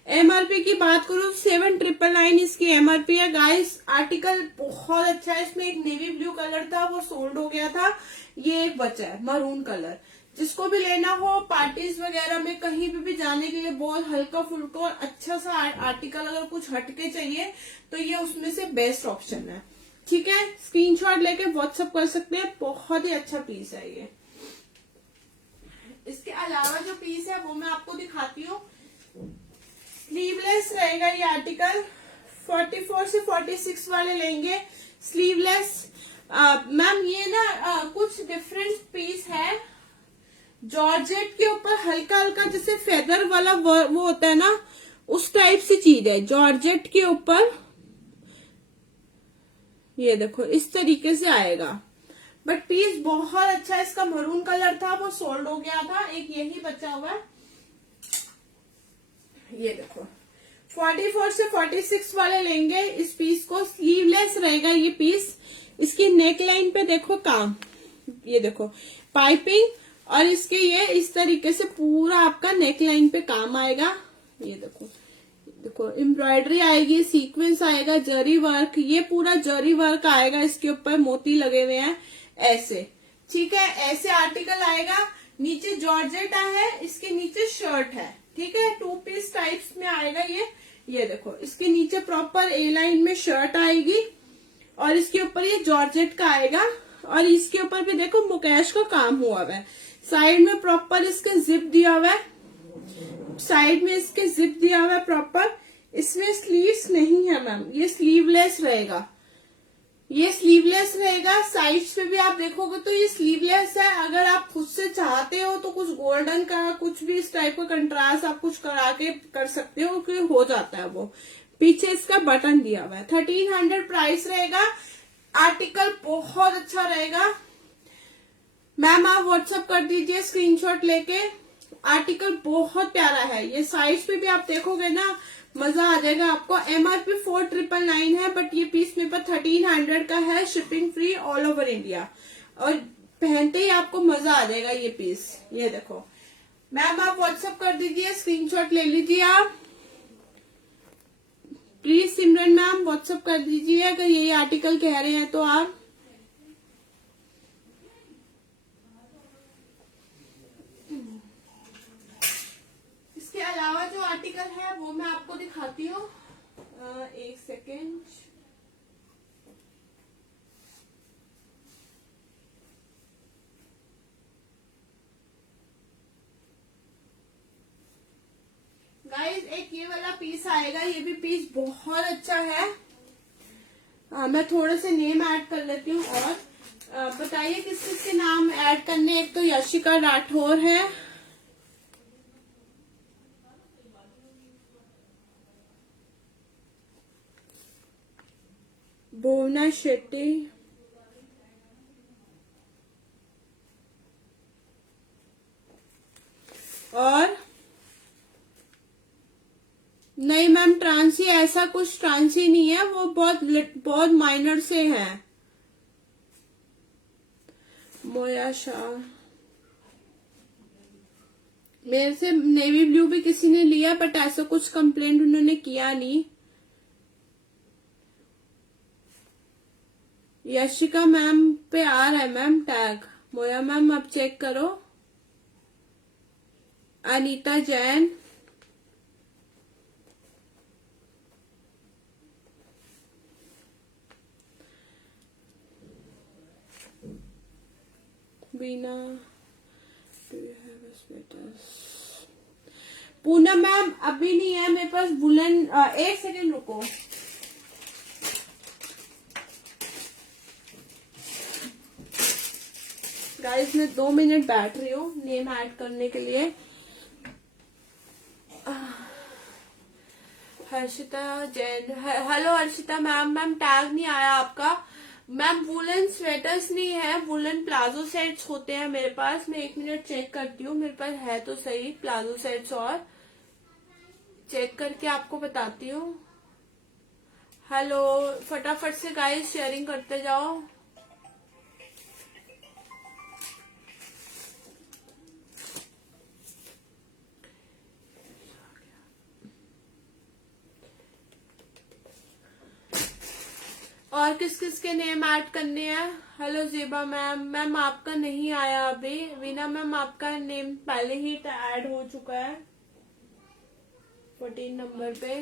एमआरपी की बात करूं 7999 इसकी एमआरपी है। गाइस आर्टिकल बहुत अच्छा है। इसमें एक नेवी ब्लू कलर था, वो सोल्ड हो गया था। ये एक बचा है मरून कलर। जिसको भी लेना हो पार्टीज वगैरह में कहीं भी जाने के लिए बहुत हल्का फुल्का और अच्छा सा आर्टिकल, अगर कुछ हटके चाहिए तो ये उसमें से बेस्ट ऑप्शन है, ठीक है। स्क्रीनशॉट लेके व्हाट्सएप कर सकते हैं। बहुत ही अच्छा पीस है ये। इसके अलावा जो पीस है वो मैं आपको दिखाती हूँ। स्लीवलेस रहेगा ये आर्टिकल। 44 से 46 वाले लेंगे स्लीवलेस। मैम ये ना कुछ डिफरेंट पीस है। जॉर्जेट के ऊपर हल्का हल्का जैसे फेदर वाला वो होता है ना, उस टाइप से चीज है जॉर्जेट के ऊपर। ये देखो इस तरीके से आएगा, बट पीस बहुत अच्छा है। इसका मरून कलर था, वो सोल्ड हो गया था। एक यही बचा हुआ है, ये देखो। 44 से 46 वाले लेंगे इस पीस को। स्लीवलेस रहेगा ये पीस। इसकी नेक लाइन पे देखो काम, ये देखो पाइपिंग, और इसके ये इस तरीके से पूरा आपका नेक लाइन पे काम आएगा। ये देखो, देखो एम्ब्रॉयडरी आएगी, सीक्वेंस आएगा, जरी वर्क, ये पूरा जरी वर्क आएगा। इसके ऊपर मोती लगे हुए हैं ऐसे, ठीक है। ऐसे आर्टिकल आएगा। नीचे जॉर्जेट है, इसके नीचे शर्ट है, ठीक है। 2 पीस टाइप्स में आएगा ये देखो इसके नीचे प्रॉपर ए लाइन में शर्ट आएगी और इसके ऊपर ये जॉर्जेट का आएगा। और इसके ऊपर भी देखो मुकेश का काम हुआ है। साइड में प्रॉपर इसके जिप दिया हुआ है, साइड में इसके जिप दिया हुआ है प्रॉपर। इसमें स्लीव्स नहीं है मैम, ये स्लीवलेस रहेगा। ये स्लीवलेस रहेगा। साइड्स पे भी आप देखोगे तो ये स्लीवलेस है। अगर आप खुद से चाहते हो तो कुछ गोल्डन का कुछ भी इस टाइप का कंट्रास्ट आप कुछ करा के कर सकते हो, क्योंकि हो जाता है वो। पीछे इसका बटन दिया हुआ है। 1300 प्राइस रहेगा। आर्टिकल बहुत अच्छा रहेगा। मैम आप व्हाट्सएप कर दीजिए स्क्रीनशॉट लेके। आर्टिकल बहुत प्यारा है। ये साइज पे भी आप देखोगे ना मजा आ जाएगा आपको। एमआरपी 4999 है, बट ये पीस मेरे पास 1300 का है। Shipping free all over India, और पहनते ही आपको मजा आ जाएगा ये पीस। ये देखो मैम आप व्हाट्सएप कर दीजिए, स्क्रीनशॉट ले लीजिए आप प्लीज। सिमरन मैम व्हाट्सएप कर दीजिए अगर यही आर्टिकल कह रहे हैं तो आप। इसके अलावा जो आर्टिकल है वो मैं आपको दिखाती हूँ। एक सेकेंड। गाइस एक ये वाला पीस आएगा, ये भी पीस बहुत अच्छा है। मैं थोड़े से नेम ऐड कर लेती हूँ। और बताइए किस किस के नाम ऐड करने। एक तो यशिका राठौर है, भुवना शेट्टी, और नहीं मैम ट्रांसी, ऐसा कुछ ट्रांसी नहीं है, वो बहुत माइनर से है। मोया शाह, मेरे से नेवी ब्लू भी किसी ने लिया, बट ऐसा कुछ कंप्लेंट उन्होंने किया नहीं। यशिका मैम पे आ रहा है मैम टैग। मोया मैम आप चेक करो। अनीता जैन, बीना, do you have a sweaters? Poonam ma'am अभी नहीं है मेरे पास वुलन। एक सेकेंड रुको। गाइस मैं 2 मिनट बैठ रही हूँ नेम ऐड करने के लिए। Harshita Jain, hello Harshita ma'am. Ma'am tag नहीं आया आपका। मैम वुलन स्वेटर्स नहीं है, वुलन प्लाजो सेट्स होते हैं मेरे पास। मैं 1 मिनट चेक करती हूँ, मेरे पास है तो सही प्लाजो सेट्स, और चेक करके आपको बताती हूँ। हेलो, फटाफट से गाइस शेयरिंग करते जाओ। और किस किस के नेम ऐड करने हैं? हेलो जेबा मैम। मैम आपका नहीं आया अभी। वीना मैम आपका नेम पहले ही ऐड हो चुका है 14 नंबर पे।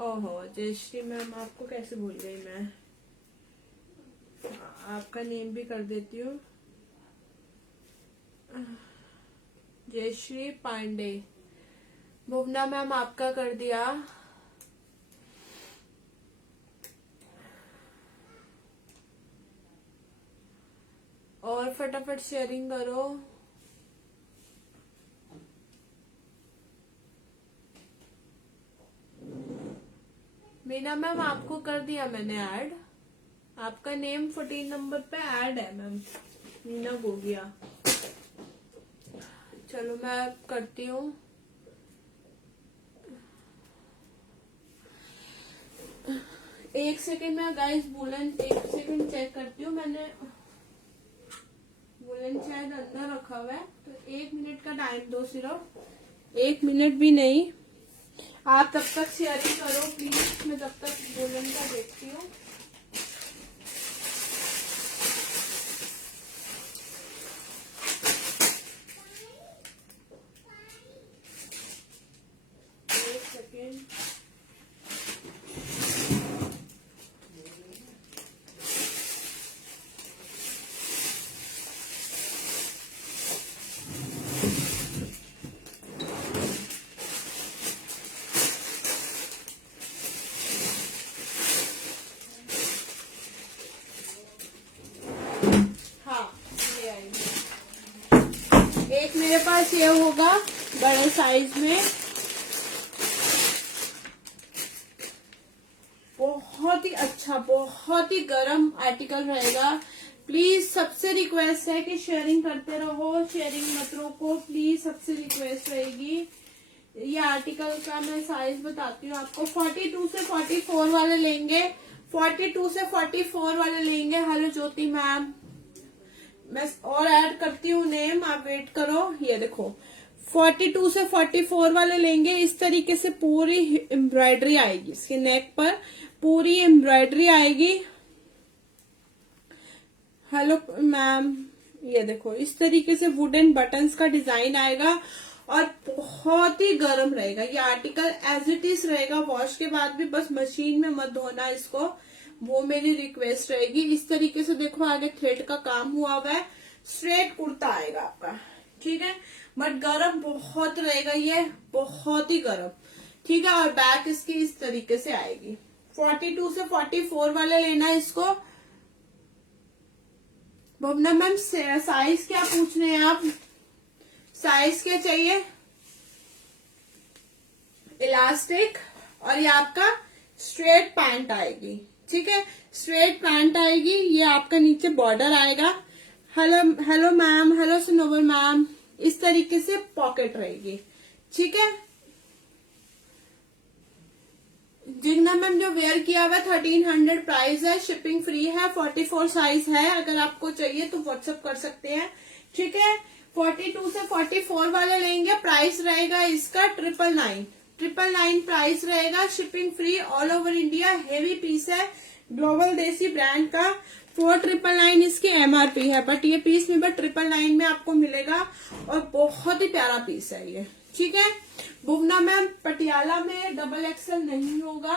ओहो जयश्री मैम, आपको कैसे भूल गई मैं। आपका नेम भी कर देती हूँ, जयश्री पांडे। भुवना मैम आपका कर दिया। और फटाफट शेयरिंग करो। मीना मैम आपको कर दिया मैंने ऐड। आपका नेम 14 नंबर पे ऐड है मैम, मीना गोगिया। चलो मैं करती हूँ। एक सेकेंड में गाइस वुलन, 1 सेकेंड चेक करती हूँ। मैंने वुलन शायद अंदर रखा हुआ है, तो 1 मिनट का टाइम दो, सिर्फ 1 मिनट भी नहीं। आप तब तक शेयरिंग करो प्लीज, मैं तब तक वुलन का देखती हूँ। एक सेकेंड। एक मेरे पास ये होगा बड़े साइज में, बहुत ही अच्छा, बहुत ही गर्म आर्टिकल रहेगा। प्लीज सबसे रिक्वेस्ट है कि शेयरिंग करते रहो, शेयरिंग मत रोको प्लीज, सबसे रिक्वेस्ट रहेगी। ये आर्टिकल का मैं साइज बताती हूँ आपको। 42 से 44 वाले लेंगे, 42 से 44 वाले लेंगे। हेलो ज्योति मैम, मैं और ऐड करती हूँ नेम, आप वेट करो। ये देखो 42 से 44 वाले लेंगे। इस तरीके से पूरी एम्ब्रॉयडरी आएगी, इसके नेक पर पूरी एम्ब्रॉयडरी आएगी। हेलो मैम, ये देखो इस तरीके से वुडन बटन्स का डिजाइन आएगा और बहुत ही गर्म रहेगा। ये आर्टिकल एज इट इज रहेगा, वॉश के बाद भी बस मशीन में मत धोना इसको, वो मेरी रिक्वेस्ट रहेगी। इस तरीके से देखो आगे थ्रेड का काम हुआ हुआ है, स्ट्रेट कुर्ता आएगा आपका, ठीक है। बट गरम बहुत रहेगा, ये बहुत ही गरम, ठीक है। और बैक इसकी इस तरीके से आएगी। 42 से 44 वाले लेना इसको। भवना मैम साइज क्या पूछ रहे हैं आप? साइज क्या चाहिए? इलास्टिक, और ये आपका स्ट्रेट पैंट आएगी, ठीक है। स्ट्रेट पैंट आएगी, ये आपका नीचे बॉर्डर आएगा। हेलो मैम, हेलो सुनोबर मैम, इस तरीके से पॉकेट रहेगी, ठीक है। जिग्ना मैम जो वेयर किया हुआ 1300 प्राइस है, शिपिंग फ्री है, 44 साइज है। अगर आपको चाहिए तो व्हाट्सएप कर सकते हैं, ठीक है। 42 से 44 वाले लेंगे, प्राइस रहेगा इसका 999 प्राइस रहेगा, shipping free all over India. Heavy piece है, ग्लोबल देसी ब्रांड का। 4999 इसकी MRP है, बट ये पीस में 999 में आपको मिलेगा और बहुत ही प्यारा पीस है ये, ठीक है। भुवना मैम पटियाला में XXL नहीं होगा,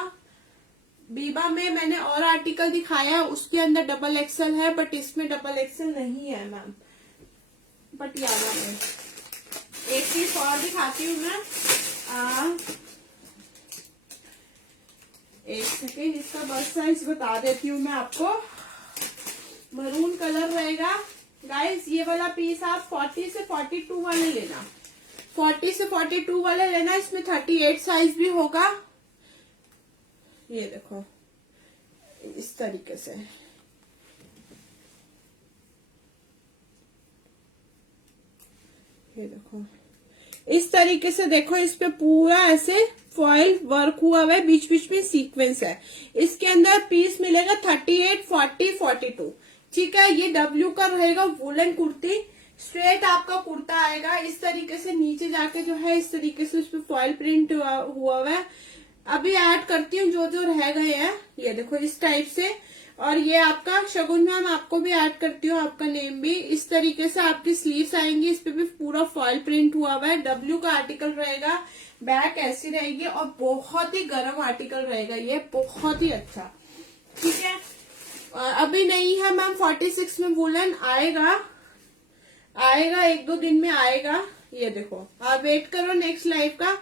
बीबा में मैंने और आर्टिकल दिखाया है, उसके अंदर डबल एक्सल है, बट इसमें डबल एक्सल नहीं है मैम, पटियाला में। एक पीस और दिखाती हूँ मैं, एक सेकेंड, इसका बस्ट साइज बता देती हूँ मैं आपको। मरून कलर रहेगा गाइस। ये वाला पीस आप 40 से 42 वाले लेना, 40 से 42 वाले लेना। इसमें 38 साइज भी होगा। ये देखो इस तरीके से, ये देखो इस तरीके से। देखो इस पे पूरा ऐसे फॉइल वर्क हुआ हुआ है, बीच बीच में सीक्वेंस है। इसके अंदर पीस मिलेगा 38, 40, 42। ठीक है, ये डब्ल्यू का रहेगा वुलन कुर्ती। स्ट्रेट आपका कुर्ता आएगा इस तरीके से, नीचे जाके जो है इस तरीके से उस पर फॉइल प्रिंट हुआ हुआ है। अभी ऐड करती हूँ जो जो रह गए हैं, ये देखो इस टाइप से। और ये आपका शगुन मैम, आपको भी ऐड करती हूँ, आपका नेम भी। इस तरीके से आपकी स्लीव्स आएंगी, इस पे भी पूरा फॉइल प्रिंट हुआ हुआ है। डब्ल्यू का आर्टिकल रहेगा, बैक ऐसी रहेगी और बहुत ही गर्म आर्टिकल रहेगा ये, बहुत ही अच्छा। ठीक है, अभी नहीं है मैम 46 में वुलन आएगा, आएगा 1-2 दिन में आएगा। ये देखो आप वेट करो नेक्स्ट लाइव का।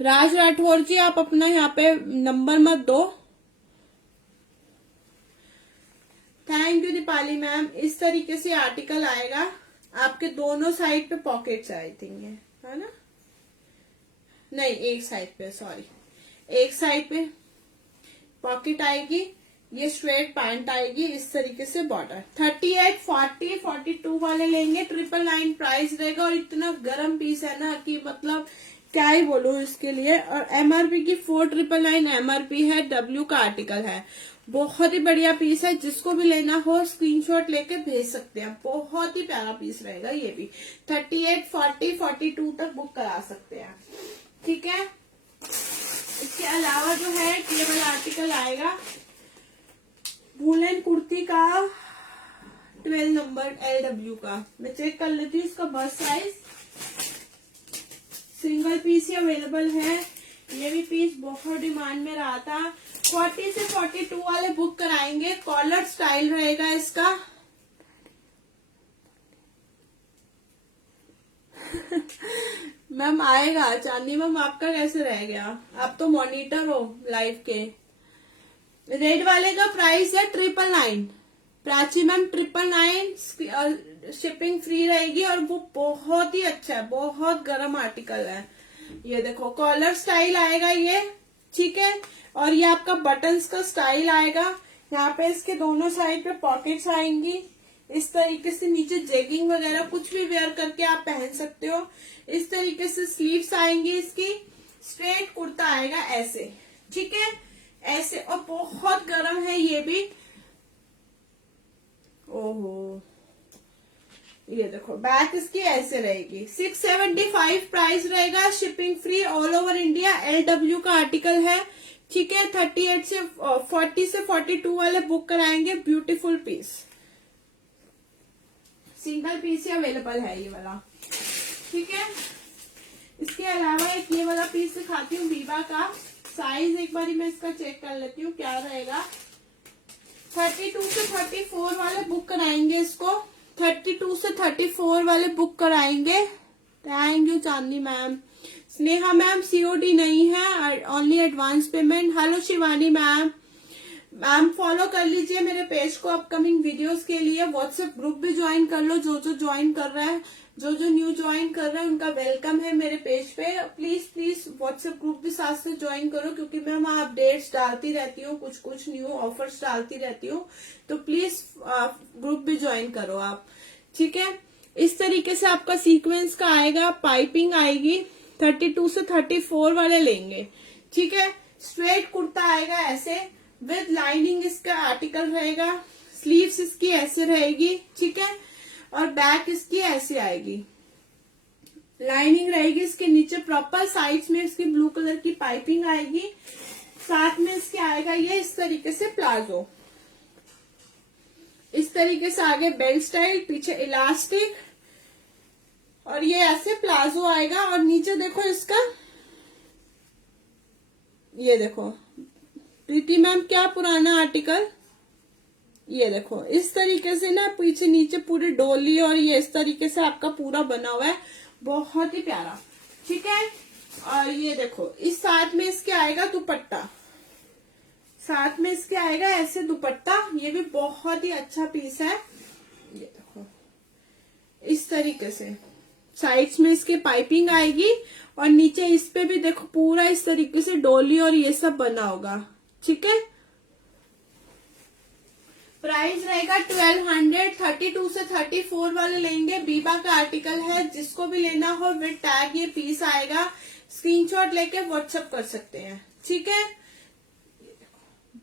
राज राठौर जी, आप अपना यहाँ पे नंबर मत दो। Thank you Deepali ma'am. इस तरीके से आर्टिकल आएगा, आपके दोनों साइड पे पॉकेट्स आई थिंक है ना, नहीं एक साइड पे, सॉरी, एक साइड पे पॉकेट आएगी। ये स्ट्रेट पैंट आएगी इस तरीके से, बॉर्डर। 38, 40, 42 वाले लेंगे, 999 प्राइस रहेगा। और इतना गर्म पीस है ना कि मतलब क्या ही बोलूं इसके लिए। और एमआरपी की 4999 एमआरपी है, डब्ल्यू का आर्टिकल है। बहुत ही बढ़िया पीस है, जिसको भी लेना हो स्क्रीनशॉट लेके भेज सकते हैं। बहुत ही प्यारा पीस रहेगा ये भी। 38, 40, 42 तक बुक करा सकते हैं। ठीक है, इसके अलावा जो है ये वाला आर्टिकल आएगा वुलन कुर्ती का 12 नंबर LW का। मैं चेक कर लेती हूँ इसका बस्ट साइज। सिंगल पीस ही अवेलेबल है, ये भी पीस बहुत डिमांड में रहा था। 40 से 42 वाले बुक कराएंगे। कॉलर स्टाइल रहेगा इसका। मैम आएगा चांदी मैम, आपका कैसे रह गया? आप तो मॉनिटर हो लाइव के। रेड वाले का प्राइस है 999। प्राची मैम 999, शिपिंग फ्री रहेगी। और वो बहुत ही अच्छा है, बहुत गर्म आर्टिकल है। ये देखो कॉलर स्टाइल आएगा ये, ठीक है। और ये आपका बटन्स का स्टाइल आएगा। यहाँ पे इसके दोनों साइड पे पॉकेट्स आएंगी इस तरीके से। नीचे जेगिंग वगैरह कुछ भी वेयर करके आप पहन सकते हो। इस तरीके से स्लीव्स आएंगी इसकी। स्ट्रेट कुर्ता आएगा ऐसे, ठीक है, ऐसे। और बहुत गर्म है ये भी। ओहो, ये देखो बैक इसकी ऐसे रहेगी। 675 प्राइस रहेगा, shipping free all over India. LW का आर्टिकल है, ठीक है। 38 से 40 से 42 वाले बुक कराएंगे। ब्यूटीफुल पीस, सिंगल पीस ही अवेलेबल है ये वाला, ठीक है। इसके अलावा एक ये वाला पीस दिखाती हूँ बीबा का। साइज एक बारी मैं इसका चेक कर लेती हूँ क्या रहेगा। 32 से 34 वाले बुक कराएंगे इसको। 32 से 34 वाले बुक कराएंगे। Thank you Chandni ma'am. Sneha ma'am COD नहीं है, only advance payment. Hello Shivani ma'am. Ma'am follow कर लीजिए मेरे पेज को अपकमिंग वीडियोस के लिए। व्हाट्सएप ग्रुप भी ज्वाइन कर लो, जो जो ज्वाइन कर रहा है, जो जो न्यू ज्वाइन कर रहा है उनका वेलकम है मेरे पेज पे। प्लीज प्लीज व्हाट्सएप ग्रुप भी साथ से ज्वाइन करो, क्योंकि मैं वहां अपडेट्स डालती रहती हूँ, कुछ कुछ न्यू ऑफर्स डालती रहती हूँ। तो प्लीज ग्रुप भी ज्वाइन करो आप, ठीक है। इस तरीके से आपका सीक्वेंस का आएगा, पाइपिंग आएगी। 32 से 34 वाले लेंगे, ठीक है। स्ट्रेट कुर्ता आएगा ऐसे विद लाइनिंग, इसका आर्टिकल रहेगा। स्लीव्स इसकी ऐसे रहेगी, ठीक है। और बैक इसकी ऐसे आएगी, लाइनिंग रहेगी इसके नीचे प्रॉपर। साइड्स में इसकी ब्लू कलर की पाइपिंग आएगी। साथ में इसके आएगा ये इस तरीके से प्लाजो, इस तरीके से आगे बेल्ट स्टाइल, पीछे इलास्टिक। और ये ऐसे प्लाजो आएगा और नीचे देखो इसका, ये देखो प्रीति मैम क्या पुराना आर्टिकल, ये देखो इस तरीके से ना पीछे नीचे पूरी डोली और ये इस तरीके से आपका पूरा बना हुआ है, बहुत ही प्यारा। ठीक है, और ये देखो इस साथ में इसके आएगा दुपट्टा, साथ में इसके आएगा ऐसे दुपट्टा, ये भी बहुत ही अच्छा पीस है। ये देखो इस तरीके से साइड्स में इसके पाइपिंग आएगी और नीचे इस पे भी देखो पूरा इस तरीके से डोली और ये सब बना होगा। ठीक है, प्राइस रहेगा 1200, 32 से 34 वाले लेंगे। बीबा का आर्टिकल है, जिसको भी लेना हो विद टैग ये पीस आएगा, स्क्रीनशॉट लेके व्हाट्सएप कर सकते हैं। ठीक है,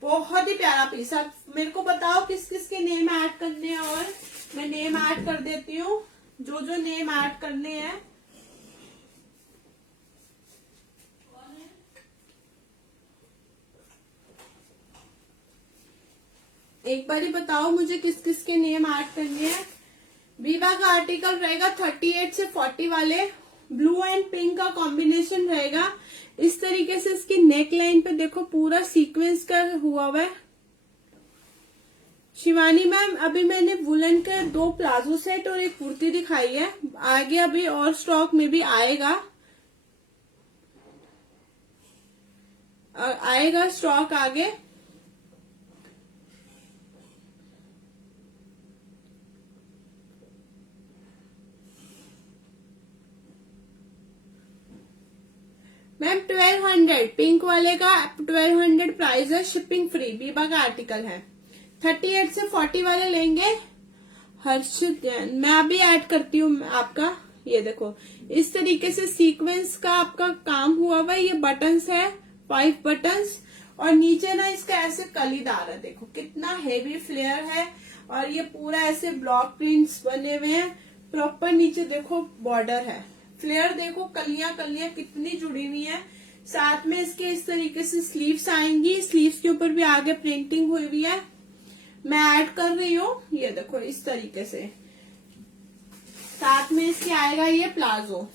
बहुत ही प्यारा पीस। आप मेरे को बताओ किस किस के नेम ऐड करने हैं और मैं नेम ऐड कर देती हूँ, जो जो नेम ऐड करने हैं। एक बार ही बताओ मुझे किस किस के नेम ऐड करने हैं। बीबा का आर्टिकल रहेगा 38 से 40 वाले, ब्लू एंड पिंक का कॉम्बिनेशन रहेगा। इस तरीके से इसकी नेक लाइन पे देखो पूरा सीक्वेंस का हुआ है। शिवानी मैम अभी मैंने वुलन के 2 प्लाजो सेट और एक कुर्ती दिखाई है, आगे अभी और स्टॉक में भी आएगा, आएगा स्टॉक आगे। मैम 1200 पिंक वाले का 1200 प्राइस है, शिपिंग फ्री, बीबा का आर्टिकल है। 38 से 40 वाले लेंगे। हर्षित जैन मैं अभी ऐड करती हूँ आपका। ये देखो इस तरीके से सीक्वेंस का आपका काम हुआ हुआ, ये बटन्स है 5 बटन्स और नीचे ना इसका ऐसे कलीदार है, देखो कितना हेवी फ्लेयर है और ये पूरा ऐसे ब्लॉक प्रिंट्स बने हुए हैं। प्रॉपर नीचे देखो बॉर्डर है, फ्लेयर देखो, कलियां कलियां कितनी जुड़ी हुई है। साथ में इसके इस तरीके से स्लीव्स आएंगी, स्लीव्स के ऊपर भी आगे प्रिंटिंग हुई हुई है, मैं ऐड कर रही हूँ। ये देखो इस तरीके से साथ में इसके आएगा ये प्लाजो।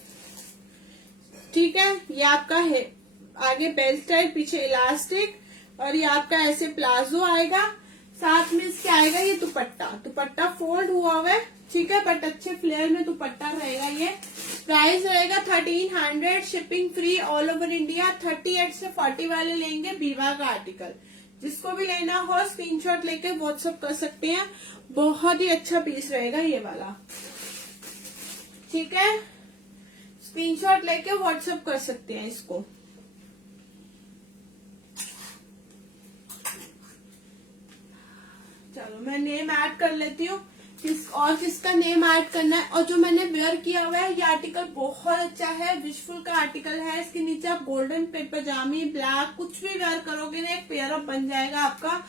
ठीक है, ये आपका है आगे बेल्ट टाइप, पीछे इलास्टिक और ये आपका ऐसे प्लाजो आएगा। साथ में इसके आएगा ये दुपट्टा, दुपट्टा फोल्ड हुआ हुआ है। ठीक है, बट अच्छे फ्लेयर में दुपट्टा रहेगा। ये प्राइस रहेगा 1300, shipping free all over India. 38 से 40 वाले लेंगे, बीबा का आर्टिकल। जिसको भी लेना हो स्क्रीनशॉट लेके व्हाट्सएप कर सकते हैं, बहुत ही अच्छा पीस रहेगा ये वाला। ठीक है, स्क्रीनशॉट लेके व्हाट्सएप कर सकते हैं इसको। चलो मैं नेम ऐड कर लेती हूँ, किसका नेम ऐड करना है। और जो मैंने वेयर किया हुआ है ये आर्टिकल बहुत अच्छा है, विशफुल का आर्टिकल है। इसके नीचे आप गोल्डन पजामी ब्लैक कुछ भी वेयर करोगे ना एक पेयर ऑफ बन जाएगा आपका।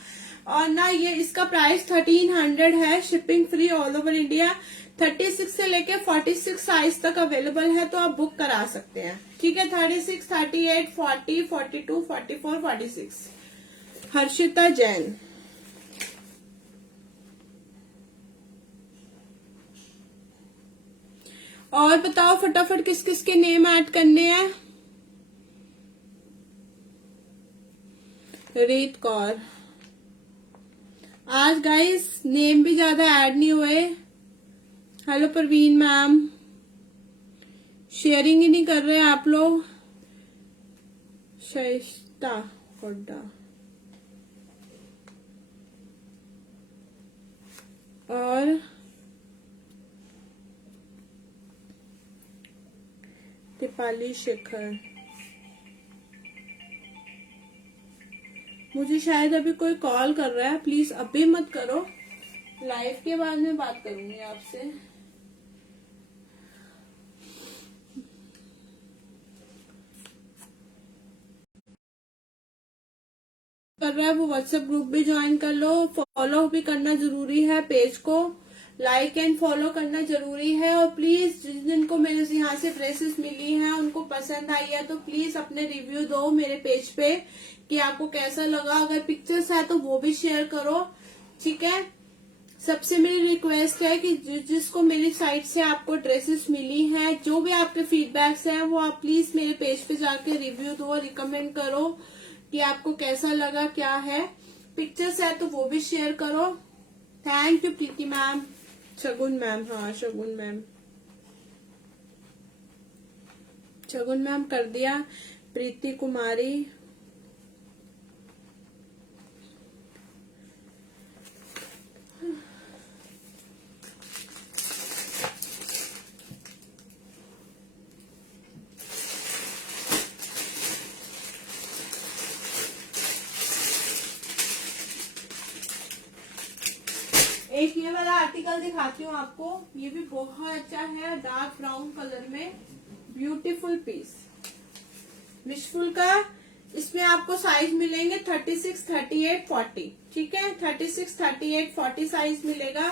और ना ये इसका प्राइस 1300 है, shipping free all over India. 36 से लेके 46 साइज तक अवेलेबल है, तो आप बुक करा सकते हैं। ठीक है, 36, 38, 40, 42, 44, 46। हर्षिता जैन। और बताओ फटाफट किस किस के नेम ऐड करने हैं। रीत कौर, आज गाइस नेम भी ज्यादा ऐड नहीं हुए। हेलो परवीन मैम, शेयरिंग ही नहीं कर रहे आप लोग। शाइस्ता हुड्डा और दीपाली शेखर। मुझे शायद अभी कोई कॉल कर रहा है, प्लीज अभी मत करो, लाइव के बाद में बात करूंगी आपसे। कर रहा है वो व्हाट्सएप ग्रुप भी ज्वाइन कर लो, फॉलो भी करना जरूरी है, पेज को लाइक एंड फॉलो करना जरूरी है। और प्लीज जिनको मेरे यहाँ से ड्रेसेस मिली हैं उनको पसंद आई है तो प्लीज अपने रिव्यू दो मेरे पेज पे कि आपको कैसा लगा। अगर पिक्चर्स है तो वो भी शेयर करो। ठीक है, सबसे मेरी रिक्वेस्ट है कि जिसको मेरी साइड से आपको ड्रेसेस मिली हैं, जो भी आपके फीडबैक्स हैं, वो आप प्लीज मेरे पेज पे जाके रिव्यू दो, रिकमेंड करो कि आपको कैसा लगा, क्या है। पिक्चर्स है तो वो भी शेयर करो। Thank you Preeti ma'am, Shagun ma'am, हाँ शगुन मैम, शगुन मैम कर दिया। प्रीति कुमारी, एक ये वाला आर्टिकल दिखाती हूँ आपको, ये भी बहुत अच्छा है, डार्क ब्राउन कलर में, ब्यूटीफुल पीस, विशफुल का। इसमें आपको साइज मिलेंगे 36, 38, 40, ठीक है, 36, 38, 40 साइज मिलेगा।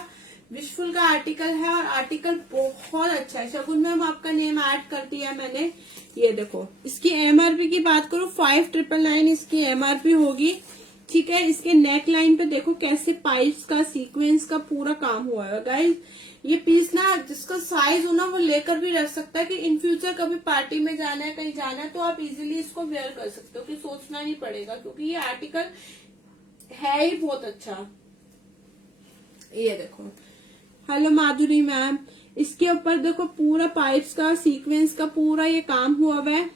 विशफुल का आर्टिकल है और आर्टिकल बहुत अच्छा है। शगुन मैम आपका नेम ऐड कर दिया मैंने। ये देखो, इसकी एमआरपी की बात करूँ 5999 इसकी एमआरपी होगी, ठीक है। इसके नेक लाइन पे देखो कैसे पाइप्स का, सीक्वेंस का पूरा काम हुआ है गाइस। ये पीस ना जिसका साइज हो ना वो लेकर भी रख सकता है कि इन फ्यूचर कभी पार्टी में जाना है, कहीं जाना है, तो आप इजीली इसको वेयर कर सकते हो, कि सोचना नहीं पड़ेगा, क्योंकि ये आर्टिकल है ही बहुत अच्छा। ये देखो, हेलो माधुरी मैम, इसके ऊपर देखो पूरा पाइप्स का, सीक्वेंस का पूरा ये काम हुआ है।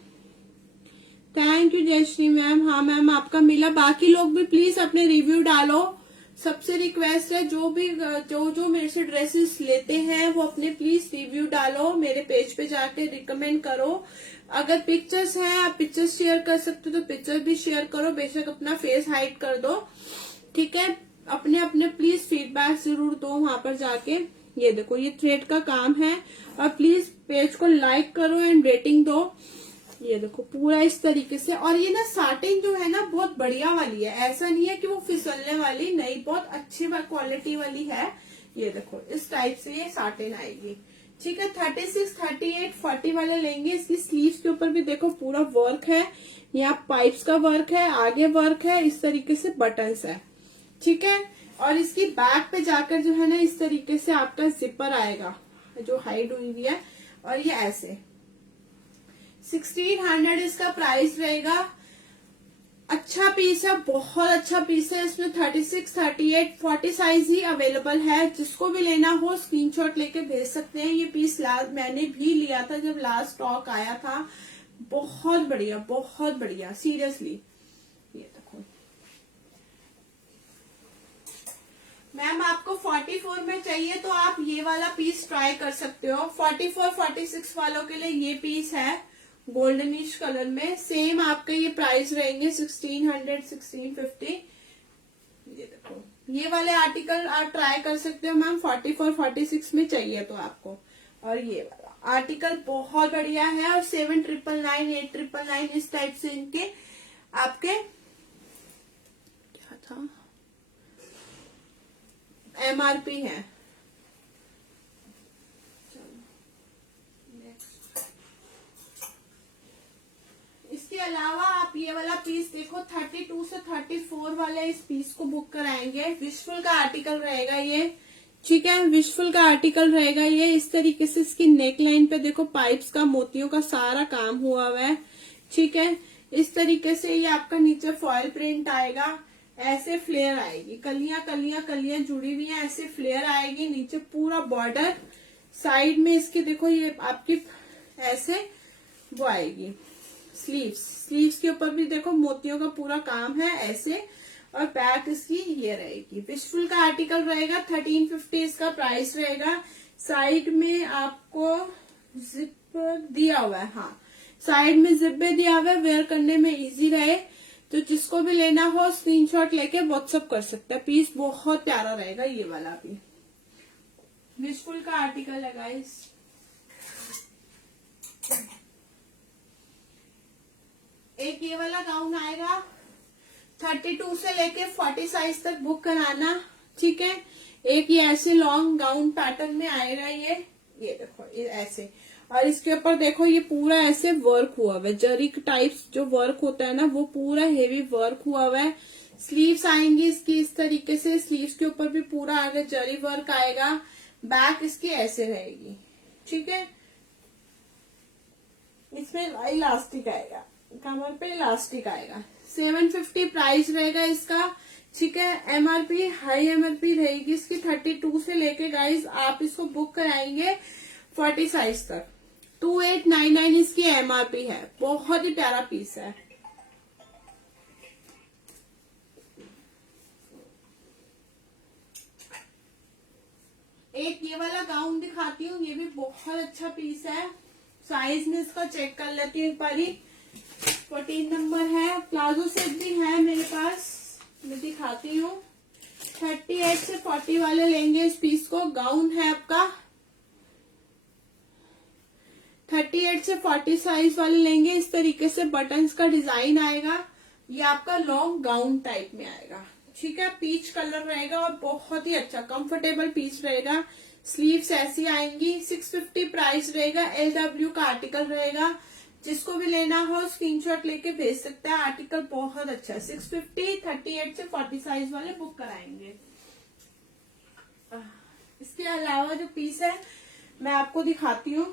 Thank you Jayashree ma'am. हाँ मैम आपका मिला। बाकी लोग भी प्लीज अपने रिव्यू डालो। सबसे रिक्वेस्ट है, जो मेरे से ड्रेसेस लेते हैं वो अपने प्लीज रिव्यू डालो, मेरे पेज पे जाके रिकमेंड करो। अगर पिक्चर्स हैं, आप पिक्चर्स शेयर कर सकते हो तो पिक्चर भी शेयर करो, बेशक अपना फेस हाइड कर दो, ठीक है। अपने अपने प्लीज फीडबैक जरूर दो वहां पर जाके। ये देखो, ये थ्रेड का काम है, और प्लीज पेज को लाइक करो एंड रेटिंग दो। ये देखो पूरा इस तरीके से, और ये ना साटिन जो है ना बहुत बढ़िया वाली है, ऐसा नहीं है कि वो फिसलने वाली, नहीं, बहुत अच्छी क्वालिटी वाली है। ये देखो इस टाइप से ये साटिन आएगी, ठीक है। 36, 38, 40 वाले लेंगे। इसकी स्लीव्स के ऊपर भी देखो पूरा वर्क है, यहाँ पाइप्स का वर्क है, आगे वर्क है, इस तरीके से बटन्स है, ठीक है। और इसकी बैक पे जाकर जो है ना इस तरीके से आपका जिपर आएगा जो हाइड हुई हुई है, और ये ऐसे 1600 इसका प्राइस रहेगा। अच्छा पीस है, बहुत अच्छा पीस है। इसमें 36, 38, 40 साइज ही अवेलेबल है। जिसको भी लेना हो स्क्रीनशॉट लेके भेज सकते हैं। ये पीस मैंने भी लिया था जब लास्ट स्टॉक आया था। बहुत बढ़िया, बहुत बढ़िया, सीरियसली। ये देखो मैम, आपको 44 में चाहिए तो आप ये वाला पीस ट्राई कर सकते हो। 44, 46 वालों के लिए ये पीस है गोल्डनिश कलर में। सेम आपके ये प्राइस रहेंगे 1600, 1650। ये देखो, ये वाले आर्टिकल आप ट्राई कर सकते हो मैम, 44, 46 में चाहिए तो आपको। और ये वाला आर्टिकल बहुत बढ़िया है, और 7999, 8999 इस टाइप से इनके आपके क्या था एमआरपी है। इसके अलावा आप ये वाला पीस देखो, 32 से 34 वाले इस पीस को बुक कराएंगे। विशफुल का आर्टिकल रहेगा ये, ठीक है, विशफुल का आर्टिकल रहेगा ये। इस तरीके से इसकी नेक लाइन पे देखो पाइप्स का, मोतियों का सारा काम हुआ हुआ है, ठीक है। इस तरीके से ये आपका नीचे फॉयल प्रिंट आएगा, ऐसे फ्लेयर आएगी, कलियां कलियां कलियां जुड़ी हुई हैं, ऐसे फ्लेयर आएगी। नीचे पूरा बॉर्डर, साइड में इसके देखो ये आपकी ऐसे वो आएगी। स्लीव्स के ऊपर भी देखो मोतियों का पूरा काम है ऐसे, और बैक इसकी ये रहेगी। विशफुल का आर्टिकल रहेगा, 1350 इसका प्राइस रहेगा। साइड में आपको जिप दिया हुआ है, हाँ साइड में जिप भी दिया हुआ है, वेयर करने में इजी रहे। तो जिसको भी लेना हो स्क्रीनशॉट लेके व्हाट्सएप कर सकता है। पीस बहुत प्यारा रहेगा ये वाला भी, विशफुल का आर्टिकल है गाइस। एक ये वाला गाउन आएगा, 32 से लेके 40 साइज तक बुक कराना, ठीक है। एक ये ऐसे लॉन्ग गाउन पैटर्न में आएगा ये देखो ये ऐसे, और इसके ऊपर देखो ये पूरा ऐसे वर्क हुआ हुआ है, जरी टाइप्स जो वर्क होता है ना वो पूरा हेवी वर्क हुआ हुआ है। स्लीव्स आएंगी इसकी इस तरीके से, स्लीव्स के ऊपर भी पूरा आगे जरी वर्क आएगा, बैक इसकी ऐसे रहेगी, ठीक है। इसमें इलास्टिक आएगा, कमर पे इलास्टिक आएगा। 750 प्राइस रहेगा इसका, ठीक है। एमआरपी हाई एमआरपी रहेगी इसकी 32 से लेके गाइज आप इसको बुक कराएंगे 40 साइज तक। 2899 इसकी एमआरपी है, बहुत ही प्यारा पीस है। एक ये वाला गाउन दिखाती हूँ, ये भी बहुत अच्छा पीस है। साइज में इसका चेक कर लेती हूँ एक बारी। 14 नंबर है, प्लाजो सेट भी है मेरे पास, मैं दिखाती हूँ। 38 से 40 वाले लेंगे इस पीस को। गाउन है आपका 38 से 40 साइज वाले लेंगे। इस तरीके से बटन्स का डिजाइन आएगा, ये आपका लॉन्ग गाउन टाइप में आएगा, ठीक है। पीच कलर रहेगा और बहुत ही अच्छा कंफर्टेबल पीस रहेगा। स्लीव्स ऐसी आएंगी। 650 प्राइस रहेगा। LW का आर्टिकल रहेगा, जिसको भी लेना हो स्क्रीनशॉट लेके भेज सकते हैं। आर्टिकल बहुत अच्छा है। 650, 38 से 40 साइज वाले बुक कराएंगे। इसके अलावा जो पीस है मैं आपको दिखाती हूँ,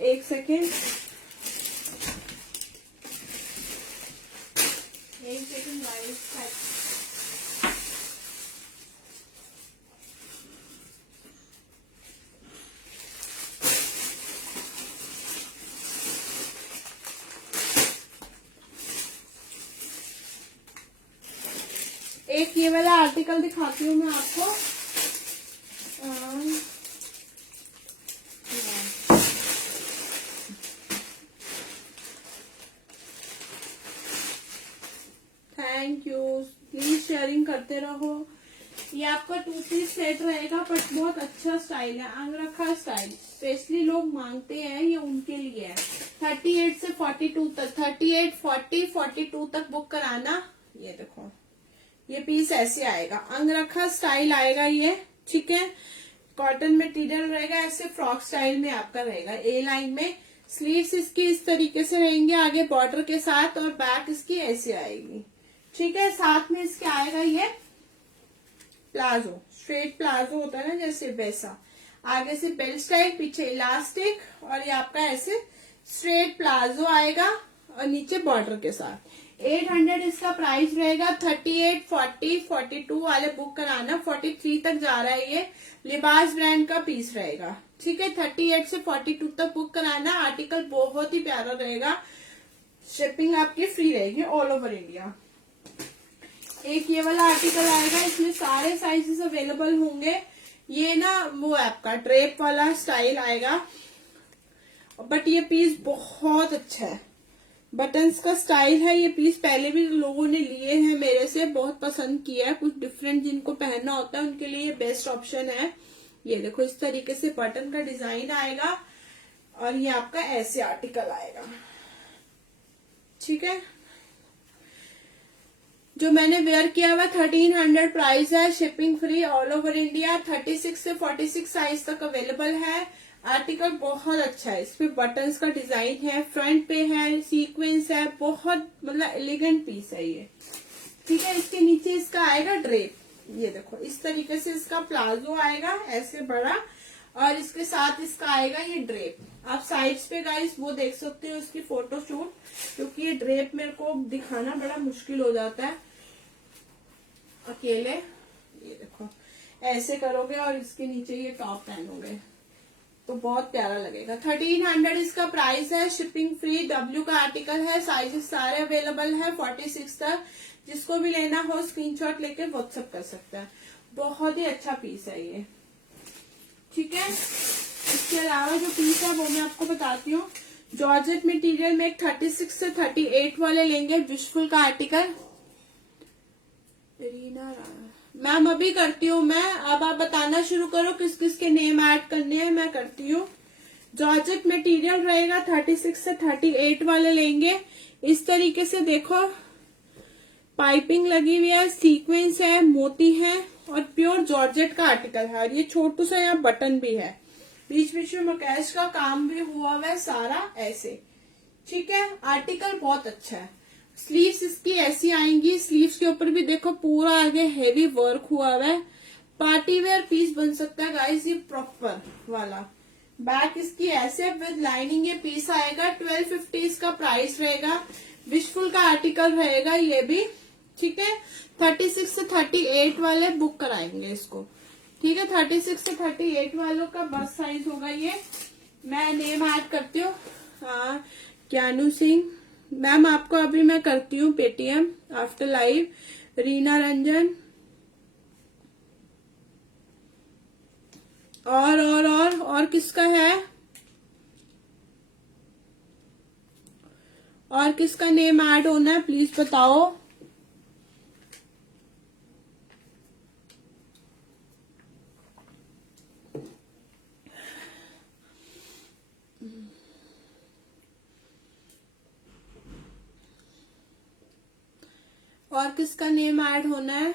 एक सेकेंड, गाइस। एक ये वाला आर्टिकल दिखाती हूँ मैं आपको। थैंक यू, प्लीज शेयरिंग करते रहो। ये आपका 2 पीस सेट रहेगा, बट बहुत अच्छा स्टाइल है, अंगरखा स्टाइल, स्पेशली लोग मांगते हैं, ये उनके लिए है। 38 से 42 तक, 38, 40, 42 तक बुक कराना। ये देखो, ये पीस ऐसे आएगा, अंगरखा स्टाइल आएगा ये, ठीक है। कॉटन मटेरियल रहेगा, ऐसे फ्रॉक स्टाइल में आपका रहेगा, ए लाइन में। स्लीव्स इसकी इस तरीके से रहेंगे आगे बॉर्डर के साथ, और बैक इसकी ऐसे आएगी, ठीक है। साथ में इसके आएगा ये प्लाजो, स्ट्रेट प्लाजो होता है ना जैसे, वैसा। आगे से बेल्ट स्टाइल, पीछे इलास्टिक, और ये आपका ऐसे स्ट्रेट प्लाजो आएगा, और नीचे बॉर्डर के साथ। 800 इसका प्राइस रहेगा। 38, 40, 42 वाले बुक कराना। 43 तक जा रहा है ये, लिबास ब्रांड का पीस रहेगा, ठीक है। 38 से 42 तक बुक कराना। आर्टिकल बहुत ही प्यारा रहेगा, शिपिंग आपकी फ्री रहेगी ऑल ओवर इंडिया। एक ये वाला आर्टिकल आएगा, इसमें सारे साइजेस अवेलेबल होंगे। ये ना वो आपका ड्रेप वाला स्टाइल आएगा, बट ये पीस बहुत अच्छा है, बटन्स का स्टाइल है। ये पीस पहले भी लोगों ने लिए हैं मेरे से, बहुत पसंद किया है। कुछ डिफरेंट जिनको पहनना होता है उनके लिए ये बेस्ट ऑप्शन है। ये देखो, इस तरीके से बटन का डिजाइन आएगा, और ये आपका ऐसे आर्टिकल आएगा, ठीक है। जो मैंने वेयर किया हुआ 1300 प्राइस है, shipping free all over India. 36 से 46 साइज तक अवेलेबल है। आर्टिकल बहुत अच्छा है, इसपे बटन्स का डिजाइन है, फ्रंट पे है, सीक्वेंस है, बहुत मतलब एलिगेंट पीस है ये, ठीक है। इसके नीचे इसका आएगा ड्रेप, ये देखो इस तरीके से इसका प्लाजो आएगा ऐसे बड़ा, और इसके साथ इसका आएगा ये ड्रेप। आप साइड्स पे गाइस वो देख सकते हो इसकी फोटो शूट, क्योंकि ये ड्रेप मेरे को दिखाना बड़ा मुश्किल हो जाता है अकेले। ये देखो ऐसे करोगे और इसके नीचे ये टॉप पहनोगे तो बहुत प्यारा लगेगा। 1300 इसका प्राइस है, शिपिंग फ्री। W का आर्टिकल है, साइजेस सारे अवेलेबल है 46 तक। जिसको भी लेना हो स्क्रीनशॉट लेके व्हाट्सएप कर सकता है। बहुत ही अच्छा पीस है ये, ठीक है। इसके अलावा जो पीस है वो मैं आपको बताती हूँ। जॉर्जेट मटेरियल में 36 से 38 वाले लेंगे, विशफुल का आर्टिकल। मैम अभी करती हूँ मैं, अब आप बताना शुरू करो किस किस के नेम ऐड करने हैं, मैं करती हूँ। जॉर्जेट मटेरियल रहेगा, 36 से 38 वाले लेंगे। इस तरीके से देखो, पाइपिंग लगी हुई है, सीक्वेंस है, मोती है, और प्योर जॉर्जेट का आर्टिकल है। और ये छोटू सा यहाँ बटन भी है, बीच बीच में मकैश का काम भी हुआ हुआ है सारा ऐसे, ठीक है। आर्टिकल बहुत अच्छा है। स्लीव्स इसकी ऐसी आएंगी, स्लीव्स के ऊपर भी देखो पूरा आगे हेवी वर्क हुआ हुआ है, पार्टी वेयर पीस बन सकता है गाइस ये प्रॉपर वाला। बैक इसकी ऐसे विद लाइनिंग ये पीस आएगा, 1250 इसका प्राइस रहेगा। विशफुल का आर्टिकल रहेगा ये भी, ठीक है। 36 से 38 वाले बुक कराएंगे इसको, ठीक है। 36 से 38 वालों का बस साइज होगा ये। मैं नेम ऐड करती हूँ, ज्ञानू सिंह मैम, आपको अभी मैं करती हूँ Paytm after live. Reena Ranjan, और किसका है, और किसका नेम ऐड होना है प्लीज बताओ। और किसका नेम ऐड होना है।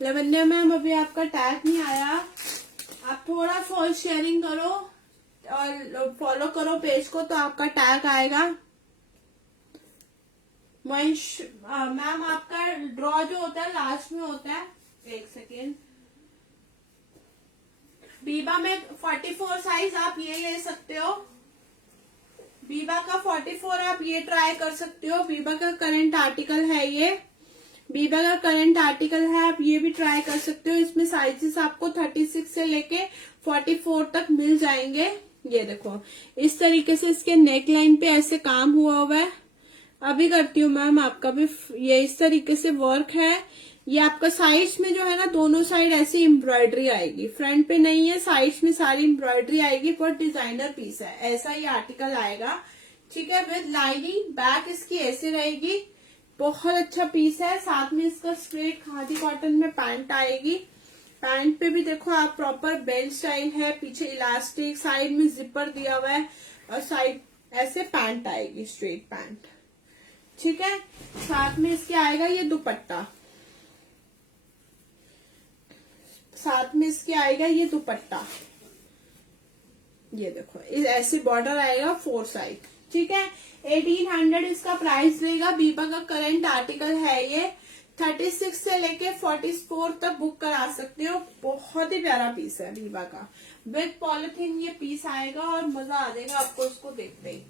लवन्या मैम अभी आपका टैग नहीं आया, आप थोड़ा फॉल शेयरिंग करो और फॉलो करो पेज को तो आपका टैग आएगा। मैम आपका ड्रॉ जो होता है लास्ट में होता है, एक सेकेंड। बीबा में 44 साइज आप ये ले सकते हो, बीबा का 44 आप ये ट्राई कर सकते हो। बीबा का करंट आर्टिकल है ये, बीबा का करंट आर्टिकल है, आप ये भी ट्राई कर सकते हो। इसमें साइजेस आपको 36 से लेके 44 तक मिल जाएंगे। ये देखो इस तरीके से इसके नेक लाइन पे ऐसे काम हुआ है। अभी करती हूँ मैम आपका भी, ये इस तरीके से वर्क है। ये आपका साइड में जो है ना दोनों साइड ऐसी एम्ब्रॉयडरी आएगी, फ्रंट पे नहीं है, साइड में सारी एम्ब्रॉयडरी आएगी। पर डिजाइनर पीस है, ऐसा ही आर्टिकल आएगा, ठीक है। विद लाइनिंग बैक इसकी ऐसे रहेगी, बहुत अच्छा पीस है। साथ में इसका स्ट्रेट खादी कॉटन में पैंट आएगी। पैंट पे भी देखो आप प्रॉपर बेल्ट स्टाइल है, पीछे इलास्टिक, साइड में जिपर दिया हुआ है और साइड ऐसे पैंट आएगी, स्ट्रेट पैंट, ठीक है। साथ में इसके आएगा ये दुपट्टा, साथ में इसके आएगा ये दुपट्टा, ये देखो इस ऐसे बॉर्डर आएगा 4 साइड, ठीक है। 1800 इसका प्राइस रहेगा। बीबा का करंट आर्टिकल है ये, 36 से लेके 44 तक बुक करा सकते हो। बहुत ही प्यारा पीस है बीबा का, विद पॉलिथीन ये पीस आएगा और मजा आ जाएगा आपको इसको देखते ही,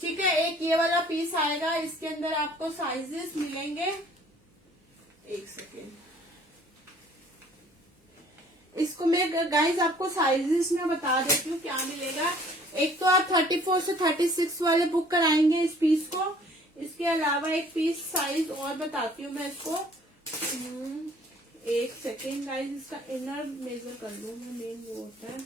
ठीक है। एक ये वाला पीस आएगा, इसके अंदर आपको साइजेस मिलेंगे, एक सेकेंड। इसको मैं गाइस आपको साइजेस में बता देती हूँ क्या मिलेगा। एक तो आप 34 से 36 वाले बुक कराएंगे इस पीस को। इसके अलावा एक पीस साइज और बताती हूँ मैं इसको, एक सेकेंड गाइस, इसका इनर मेजर कर लूँ मैं, मेन वो होता है।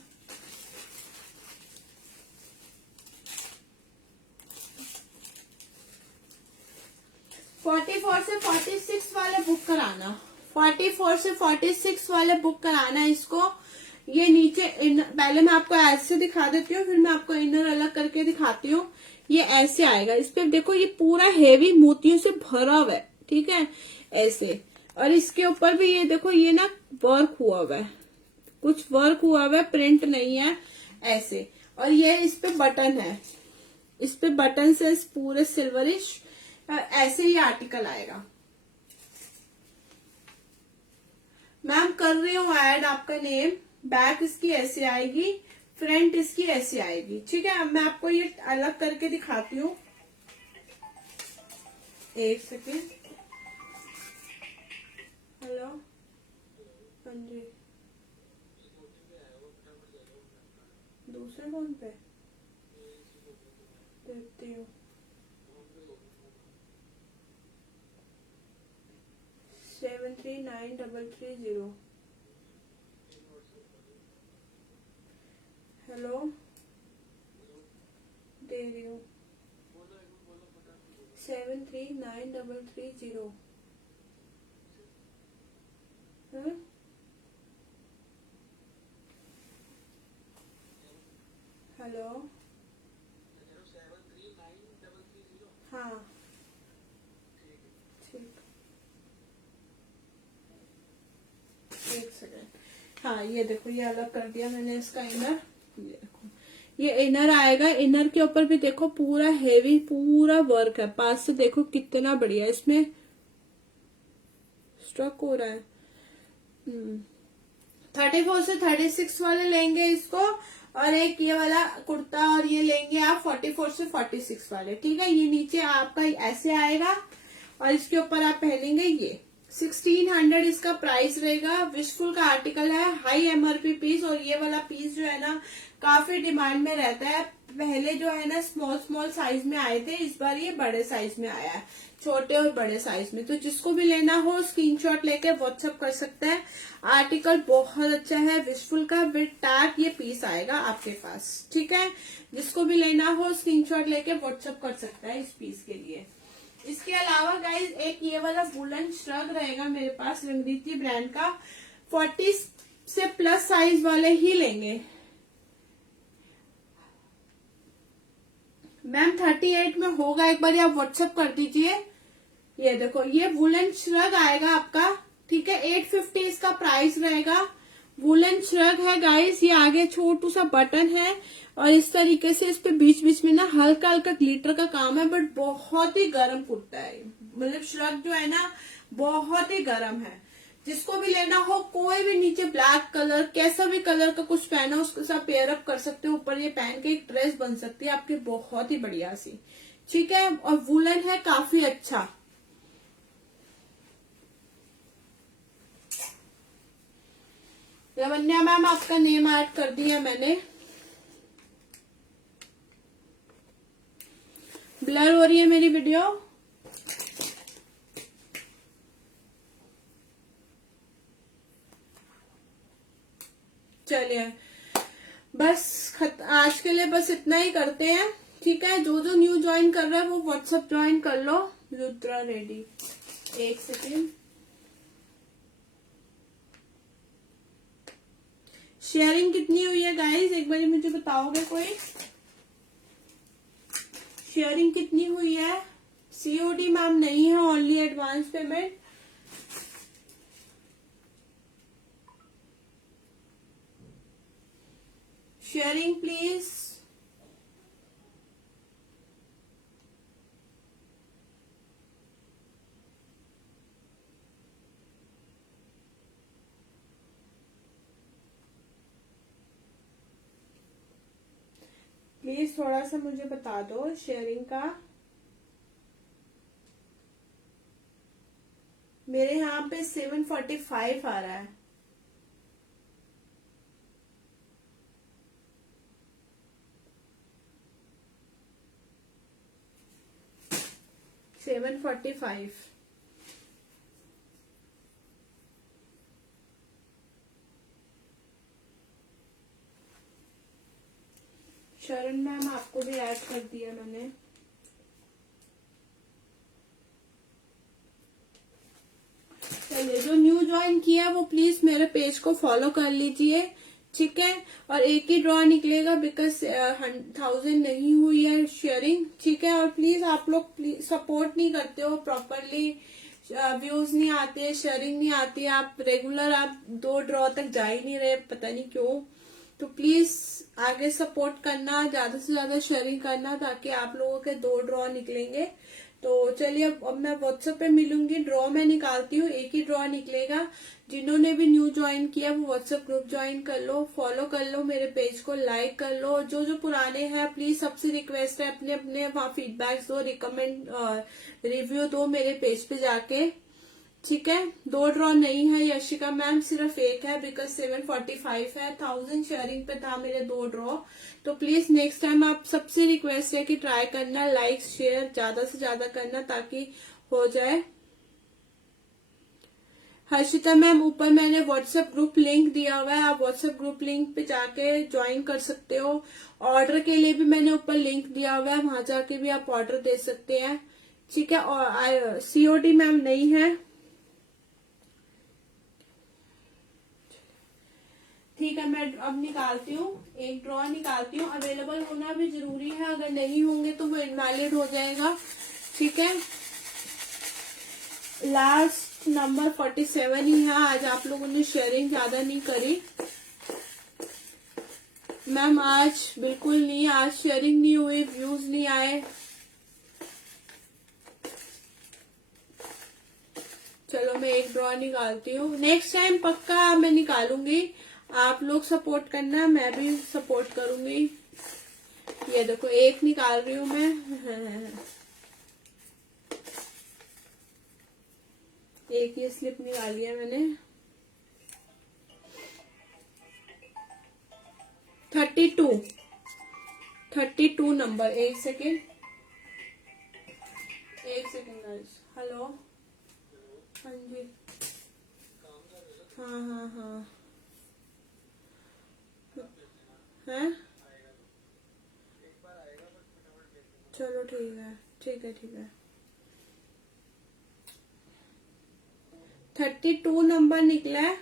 फोर्टी से 46 वाले बुक कराना, 44 से 46 वाले बुक कराना इसको। ये नीचे पहले मैं आपको ऐसे दिखा देती हूँ, फिर मैं आपको इनर अलग करके दिखाती हूँ। ये ऐसे आएगा, इस पे देखो ये पूरा हेवी मोतियों से भरा हुआ है, ठीक है, ऐसे। और इसके ऊपर भी ये देखो ये ना वर्क हुआ हुआ है, कुछ वर्क हुआ हुआ है, प्रिंट नहीं है, ऐसे। और ये इस पे बटन है, इस पे बटन से पूरे सिल्वरिश ऐसे ही आर्टिकल आएगा। मैम कर रही हूँ ऐड आपका नेम। बैक इसकी ऐसे आएगी, फ्रंट इसकी ऐसे आएगी, ठीक है। अब मैं आपको ये अलग करके दिखाती हूँ, एक सेकेंड। हेलो, हाँ जी, दूसरे फोन पे देखती हूँ। 739330। हेलो, दे रही हूँ 739330। हेलो, हाँ ठीक। हाँ ये देखो, ये अलग कर दिया मैंने इसका इनर। ये देखो, ये इनर आएगा। इनर के ऊपर भी देखो पूरा हेवी पूरा वर्क है। पास से देखो कितना बढ़िया इसमें स्ट्रक हो रहा है। 34 से 36 वाले लेंगे इसको, और एक ये वाला कुर्ता और ये लेंगे आप 44 से 46 वाले। ठीक है, ये नीचे आपका ऐसे आएगा और इसके ऊपर आप पहनेंगे ये। 1600 इसका प्राइस रहेगा। विशफुल का आर्टिकल है, हाई एमआरपी पीस। और ये वाला पीस जो है ना काफी डिमांड में रहता है। पहले जो है ना स्मॉल साइज में आए थे, इस बार ये बड़े साइज में आया है, छोटे और बड़े साइज में। तो जिसको भी लेना हो स्क्रीनशॉट लेके व्हाट्सएप कर सकते हैं। आर्टिकल बहुत अच्छा है विशफुल का, विद टैग ये पीस आएगा आपके पास। ठीक है, जिसको भी लेना हो स्क्रीनशॉट लेके व्हाट्सएप कर सकता है इस पीस के लिए। इसके अलावा गाइज एक ये वाला वुलन श्रग रहेगा मेरे पास, रंगदीती ब्रांड का। 40 से प्लस साइज वाले ही लेंगे मैम। 38 में होगा, एक बार आप व्हाट्सएप कर दीजिए। ये देखो, ये वुलन श्रग आएगा आपका। ठीक है, 850 इसका प्राइस रहेगा। वुलन श्रग है गाइस। ये आगे छोटू सा बटन है और इस तरीके से इस पे बीच बीच में ना हल्का हल्का ग्लिटर का काम है, बट बहुत ही गर्म कुर्ता है। मतलब श्रग जो है ना बहुत ही गर्म है। जिसको भी लेना हो, कोई भी नीचे ब्लैक कलर कैसा भी कलर का कुछ पहना उसके साथ पेयर अप कर सकते हो। ऊपर ये पहन के एक ड्रेस बन सकती है आपकी बहुत ही बढ़िया सी। ठीक है, और वुलन है काफी अच्छा। लवन्या मैम आपका नेम ऐड कर दिया मैंने। ब्लर हो रही है मेरी वीडियो। चलिए बस आज के लिए बस इतना ही करते हैं। ठीक है, जो जो न्यू ज्वाइन कर रहा है वो व्हाट्सएप ज्वाइन कर लो। रुद्रा रेडी, एक सेकेंड। शेयरिंग कितनी हुई है गाइस, एक बार मुझे बताओगे कोई? शेयरिंग कितनी हुई है? सीओडी मैम नहीं है, only advance payment. Sharing please. Please थोड़ा सा मुझे बता दो शेयरिंग का। मेरे यहाँ पे 745 आ रहा है। $745। शरण मैम आपको भी ऐड कर दिया मैंने। चलिए, जो न्यू ज्वाइन किया है वो प्लीज मेरे पेज को फॉलो कर लीजिए। ठीक है, और एक ही ड्रॉ निकलेगा बिकॉज 1000 नहीं हुई है शेयरिंग। ठीक है, और प्लीज आप लोग प्लीज सपोर्ट नहीं करते हो प्रॉपरली, व्यूज नहीं आते, शेयरिंग नहीं आती, आप रेगुलर आप 2 ड्रॉ तक जा ही नहीं रहे, पता नहीं क्यों। तो प्लीज आगे सपोर्ट करना, ज्यादा से ज्यादा शेयरिंग करना, ताकि आप लोगों के 2 ड्रॉ निकलेंगे। तो चलिए अब मैं व्हाट्सएप पे मिलूंगी। ड्रॉ मैं निकालती हूँ, एक ही ड्रॉ निकलेगा। जिन्होंने भी न्यू ज्वाइन किया वो व्हाट्सएप ग्रुप ज्वाइन कर लो, फॉलो कर लो, मेरे पेज को लाइक कर लो। जो जो पुराने हैं प्लीज सबसे रिक्वेस्ट है अपने अपने वहाँ फीडबैक दो, रिकमेंड रिव्यू दो मेरे पेज पे जाके। ठीक है, 2 ड्रॉ नहीं है यशिका मैम, सिर्फ एक है बिकॉज 745 है। 1000 शेयरिंग पे था मेरे 2 ड्रॉ। तो प्लीज नेक्स्ट टाइम आप सबसे रिक्वेस्ट है कि ट्राई करना, लाइक शेयर ज्यादा से ज्यादा करना ताकि हो जाए। हर्षिता मैम ऊपर मैंने व्हाट्सएप ग्रुप लिंक दिया हुआ है, आप व्हाट्सएप ग्रुप लिंक पे जाके ज्वाइन कर सकते हो। ऑर्डर के लिए भी मैंने ऊपर लिंक दिया हुआ है, वहां जाके भी आप ऑर्डर दे सकते हैं। ठीक है, और सीओडी मैम नहीं है। ठीक है, मैं अब निकालती हूँ, एक ड्रॉ निकालती हूँ। अवेलेबल होना भी जरूरी है, अगर नहीं होंगे तो वो इनवैलिड हो जाएगा। ठीक है, लास्ट नंबर 47 ही है। आज आप लोगों ने शेयरिंग ज्यादा नहीं करी मैम, आज बिल्कुल नहीं, आज शेयरिंग नहीं हुई, व्यूज नहीं आए। चलो मैं एक ड्रॉ निकालती हूँ, नेक्स्ट टाइम पक्का मैं निकालूंगी। आप लोग सपोर्ट करना, मैं भी सपोर्ट करूंगी। ये देखो एक निकाल रही हूँ मैं। एक ये स्लिप निकाली है मैंने। 32 नंबर। एक सेकेंड गाइस। हेलो, हाँ जी, हाँ हाँ हाँ है। चलो ठीक है, ठीक है, ठीक है। 32 नंबर निकला है।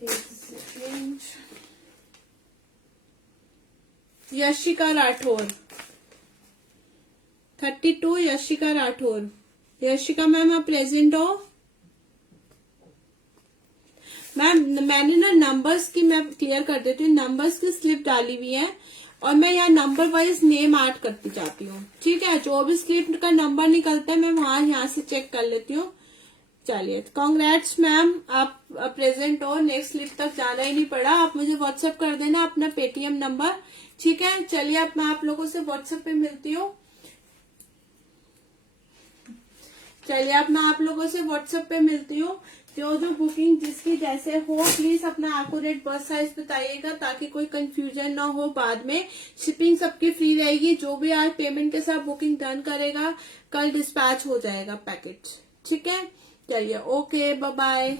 एक सेकेंड। यशिका राठौर। 32 यशिका राठौर। यशिका मैम आप प्रेजेंट हो? मैम मैंने ना नंबर्स की, मैं क्लियर कर देती हूँ, नंबर्स की स्लिप डाली हुई है और मैं यहाँ नंबर वाइज नेम ऐड करती जाती हूँ। ठीक है, जो भी स्लिप का नंबर निकलता है मैं वहां यहाँ से चेक कर लेती हूँ। चलिए, कांग्रेट्स मैम, आप प्रेजेंट हो। नेक्स्ट स्लिप तक जाना ही नहीं पड़ा। आप मुझे व्हाट्सएप कर देना अपना पेटीएम नंबर। ठीक है, चलिए अब मैं आप लोगों से व्हाट्सएप पे मिलती हूँ। चलिए अब मैं आप लोगों से व्हाट्सएप पे मिलती हूँ। जो बुकिंग जिसकी जैसे हो, प्लीज अपना एक्यूरेट बस साइज बताइएगा ताकि कोई कंफ्यूजन ना हो बाद में। शिपिंग सबकी फ्री रहेगी। जो भी आज पेमेंट के साथ बुकिंग डन करेगा कल डिस्पैच हो जाएगा पैकेज। ठीक है, चलिए, ओके, बाय बाय।